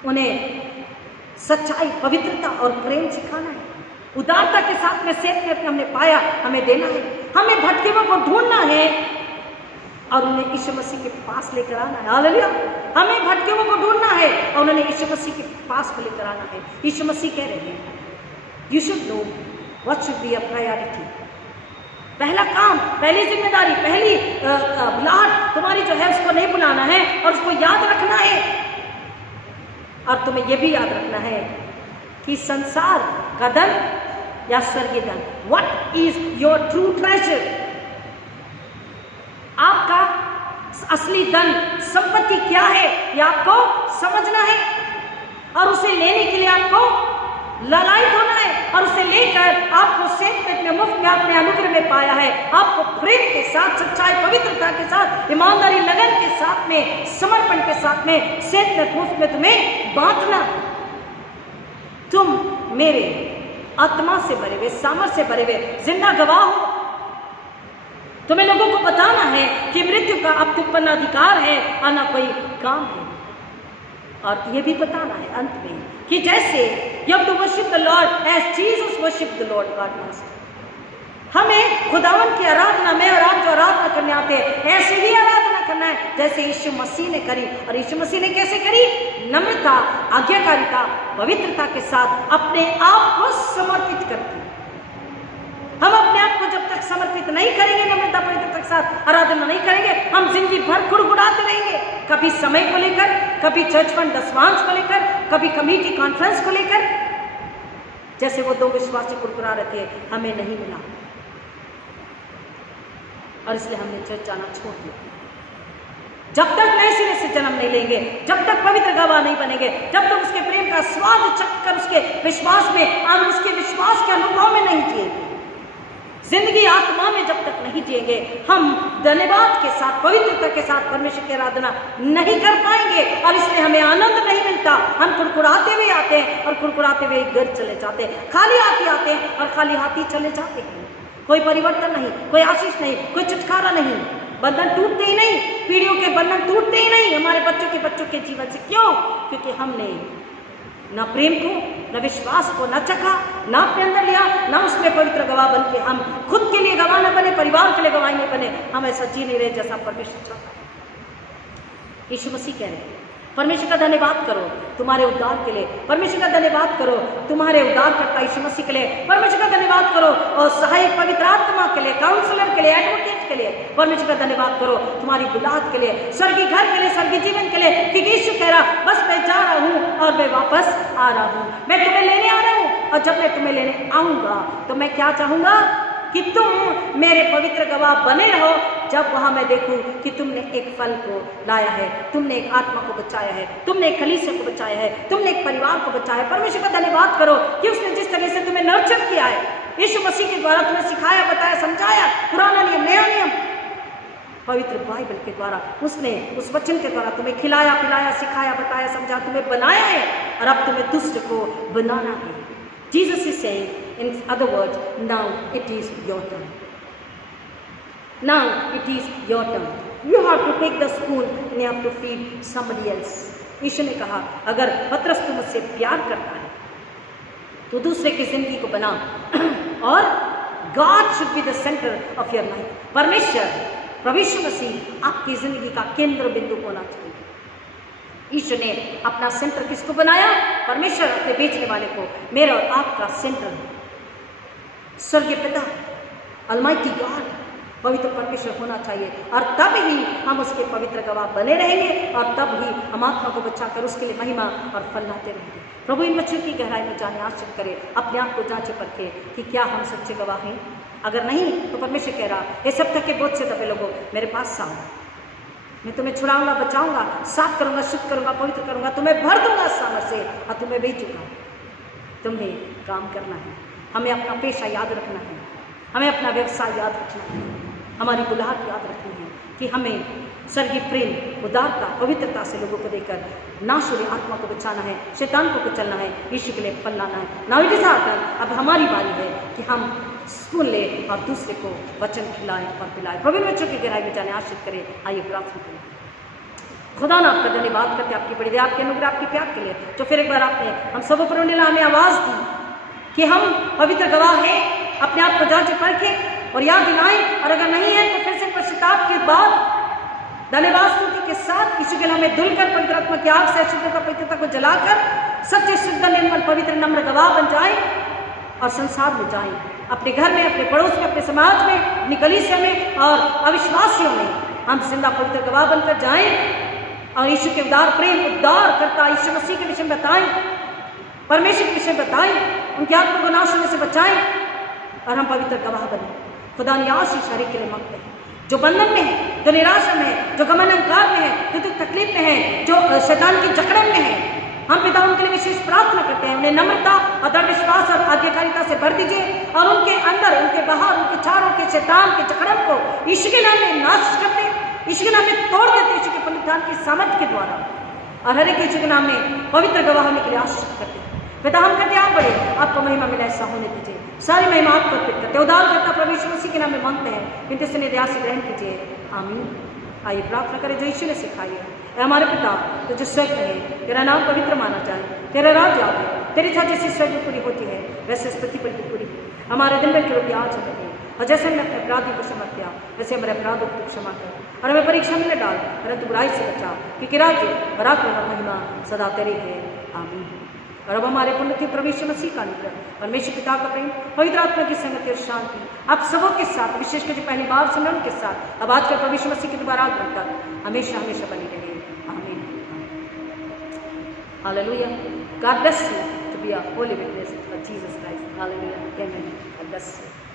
उन्हें सच्चाई, पवित्रता और प्रेम सिखाना है। उदारता के साथ में सेठ में हमने पाया, हमें देना है। हमें भटके हुए को ढूंढना है और उन्हें यीशु मसीह के पास लेकर आना है। हालेलुया। हमें भटके हुए को ढूंढना है और उन्हें यीशु मसीह के पास में लेकर आना है। यीशु मसीह कह रहे हैं you should know what should be a priority. पहला काम, पहली जिम्मेदारी, पहली बुलाहट तुम्हारी जो है उसको नहीं भुलाना है और उसको याद रखना है। और तुम्हें यह भी याद रखना है कि संसार का धन या स्वर्गीय धन, what is your true treasure. आपका असली धन, संपत्ति क्या है, यह आपको समझना है और उसे लेने के लिए आपको ललायत होना है। और उसे लेकर आपको सेठ में मुफ्त में अपने अनुग्रह में पाया है। आपको प्रेम के साथ, सच्चाई, पवित्रता के साथ, ईमानदारी, लगन के साथ में, समर्पण के साथ में सेठ में मुफ्त में तुम्हें बांटना। तुम मेरे आत्मा से भरे हुए, सामर्थ से भरे हुए जिंदा गवाह हो। तुम्हें लोगों को बताना है कि मृत्यु का अब तुम पर न अधिकार है और न कोई काम है। और यह भी बताना है अंत में कि जैसे you have to worship the Lord as Jesus worshiped the Lord God Master। हमें खुदावन की आराधना में और आप जो आराधना करने आते हैं ऐसे ही आराधना करना जैसे यीशु मसीह ने करी। और यीशु मसीह ने कैसे करी? नम्रता, आज्ञाकारिता, पवित्रता के साथ अपने आप को समर्पित करके। हम अपने आप को जब तक समर्पित नहीं करेंगे, नम्रता पवित्रता के साथ आराधना नहीं करेंगे, हम जिंदगी भर कुड़कुड़ाते रहेंगे। कभी समय को लेकर, कभी चर्च फंड दशमांश को लेकर, कभी कमेटी कॉन्फ्रेंस को लेकर, जैसे वो 2 विश्वासी कुड़कुड़ा रहे थे, हमें नहीं मिला और इसलिए हमने चर्च जाना छोड़ दिया। जब तक नए सिरे से जन्म नहीं लेंगे, जब तक पवित्र गवाह नहीं बनेंगे, जब तक उसके प्रेम का स्वाद चखकर उसके विश्वास में और उसके विश्वास के अनुभव में नहीं जिएंगे, जिंदगी आत्मा में जब तक नहीं जिएंगे, हम धन्यवाद के साथ, पवित्रता के साथ परमेश्वर की आराधना नहीं कर पाएंगे और इसमें हमें आनंद नहीं मिलता। हम कुड़कुड़ाते हुए आते हैं और कुड़कुड़ाते हुए घर चले जाते हैं, खाली हाथी आते हैं और खाली हाथी चले जाते हैं। कोई परिवर्तन नहीं, कोई आशीष नहीं, कोई छुटकारा नहीं, बंधन टूटते ही नहीं, पीढ़ियों के बंधन टूटते ही नहीं हमारे बच्चों के जीवन से। क्यों? क्योंकि हमने ना प्रेम को, न विश्वास को न चखा, ना अपने अंदर लिया, ना उसमें पवित्र गवाह बन के हम खुद के लिए गवाह न बने, परिवार के लिए गवाह नहीं बने, हम ऐसा जी नहीं रहे जैसा परमेश्वर चाहता है। यीशु मसीह कह रहे हैं, परमेश्वर का धन्यवाद करो तुम्हारे उद्धार के लिए, परमेश्वर का धन्यवाद करो तुम्हारे उद्धारकर्ता यीशु मसीह के लिए, परमेश्वर का धन्यवाद करो और सहायक पवित्र आत्मा के लिए, काउंसलर के लिए, एडवोकेट के लिए, परमेश्वर का धन्यवाद करो तुम्हारी बुलाहट के लिए, स्वर्गीय घर के लिए, स्वर्गीय जीवन के लिए। क्योंकि यीशु कह रहा, बस मैं जा रहा हूँ और मैं वापस आ रहा हूँ, मैं तुम्हें लेने आ रहा हूँ और जब मैं तुम्हें लेने आऊँगा तो मैं क्या चाहूँगा कि तुम मेरे पवित्र गवाह बने रहो। जब वहां मैं देखूं कि तुमने एक फल को लाया है, तुमने एक आत्मा को बचाया है, तुमने एक कलीसिया को बचाया है, तुमने एक परिवार को बचाया है। परमेश्वर का धन्यवाद करो कि उसने जिस तरह से तुम्हें नर्चर किया है, यीशु मसीह के द्वारा तुम्हें सिखाया, बताया, समझाया, पुराना नियम, नया नियम, पवित्र बाइबल के द्वारा उसने उस वचन के द्वारा तुम्हें खिलाया, पिलाया, सिखाया, बताया, समझा, तुम्हें बनाया है और अब तुम्हें दूसरे को बनाना है। Jesus is saying, in other words, now it is your turn. Now it is your turn. You have to take the spoon and you have to feed somebody else. यीशु ने कहा, अगर पतरस तुम मुझसे प्यार करता है तो दूसरे की जिंदगी को बना और God should be the center of your life. परमेश्वर, प्रभु यीशु मसीह आपकी जिंदगी का केंद्र बिंदु होना चाहिए। ईश्वर ने अपना सेंटर किसको बनाया? परमेश्वर अपने बेचने वाले को मेरा और आपका सेंटर स्वर्गीय पिता, अलमाइटी गॉड, पवित्र परमेश्वर होना चाहिए और तब ही हम उसके पवित्र गवाह बने रहेंगे और तब ही हम आत्मा को बचाकर उसके लिए महिमा और फल लाते रहेंगे। प्रभु इन बच्चों की गहराई में जाने आश्चर्य करे, अपने आप को जांचे परखे कि क्या हम सच्चे गवाह हैं। अगर नहीं तो परमेश्वर कह रहा, ये सब तक के बोझ से दबे लोगों मेरे पास आओ, मैं तुम्हें छुड़ाऊंगा, बचाऊंगा, साफ करूंगा, शुद्ध करूंगा, पवित्र करूंगा, तुम्हें भर दूंगा सामर्थ से और तुम्हें भेजूंगा। तुम्हें काम करना है, हमें अपना पेशा याद रखना है, हमें अपना व्यवसाय याद रखना है, हमारी बुलाहट याद रखनी है कि हमें स्वर्गीय प्रेम, उदारता, पवित्रता से लोगों को देकर नाश हुई आत्मा को बचाना है, शैतान को कुचलना है, यीशु के लिए फल लाना है। Now it is our turn, अब हमारी बारी है कि हम सुन ले और दूसरे को वचन खिलाएं और पिलाएं। प्रभु बच्चों की गहराई में जाने आश्रित करें। आइए प्रार्थना करें। खुदा ना आपका धन्यवाद करते आपकी बड़ी दया, आपके अनुग्रह, आपके प्यार के लिए जो फिर एक बार आपने हम सब ऊपर हमें आवाज़ दी कि हम पवित्र गवाह हैं। अपने आप को जांच परखें और याद दिलाएं और अगर नहीं है तो फिर से पश्चाताप के बाद धन्यवाद स्तुति के साथ यीशु के नाम में धुलकर पवित्र आत्मा की आग से अशुद्धता पवित्रता को जलाकर सच्चे शुद्ध निर्मल पवित्र नम्र गवाह बन जाए और संसार में जाएं, अपने घर में, अपने पड़ोस में, अपने समाज में, अपनी कलीसिया में और अविश्वासियों में हम जिंदा पवित्र गवाह बनकर जाएं और यीशु के उदार प्रेम, उद्धार करता यीशु मसीह के विषय में बताएं, परमेश्वर के विषय बताएं, उनके आत्मा को नाश होने से बचाएं और हम पवित्र गवाह बने। खुदा ने आशीष हर एक के लिए मांगते हैं जो बंधन में है, जो निराशा में है, जो गमन अंकार में है, जो दुख तकलीफ में है, जो शैतान की जकड़न में है, हम पिता उनके लिए विशेष प्रार्थना करते हैं। उन्हें नम्रता और दृढ़ विश्वास और आज्ञाकारिता से भर दीजिए और उनके अंदर, उनके बाहर, उनके चारों के शैतान के जकड़न को यीशु के नाम में नाश करते, यीशु के नाम में तोड़ देते, यीशु के पुनरुत्थान की सामर्थ्य के द्वारा और हर एक यीशु के नाम में पवित्र गवाह होने के लिए आशीष करते हैं। पिता हम कहते आप बड़े, आपको महिमा मिला, ऐसा होने दीजिए। सारी महिमा आपको अर्पित करते, उद्धार करता प्रभु यीशु मसीह के नाम में मांगते हैं, इनके से दया से ग्रहण कीजिए, आमीन। आइए प्रार्थना करें जो यीशु ने सिखाई है। हमारे पिता तो जो स्वर्ग में है, तेरा नाम पवित्र माना जाए, तेरा राज्य आए, तेरी इच्छा जैसी स्वर्ग में पूरी होती है वैसे इस पृथ्वी पर भी पूरी हो। हमारे दिन भर की रोटी आज हमें दे और जैसे हमने अपने अपराधों को क्षमा किया वैसे हमारे अपराधों को क्षमा कर और हमें परीक्षा में न डाल परंतु बुराई से बचा, क्योंकि राज्य पराक्रम और महिमा सदा तेरे है। आमीन। और अब हमारे पुण्य प्रवेश मसीह का अनुग्रह, परमेश्वर पिता का प्रेम, पवित्र आत्मा की संगति और शांति आप सबों के साथ, विशेषकर जो पहली बार सुनने उनके साथ, अब आज का परमेश्वर मसीह के दोबारा आगमन तक हमेशा हमेशा बनी रहे। आमीन। Hallelujah. God bless you to be a holy witness of Jesus Christ. Hallelujah. Amen. God bless you.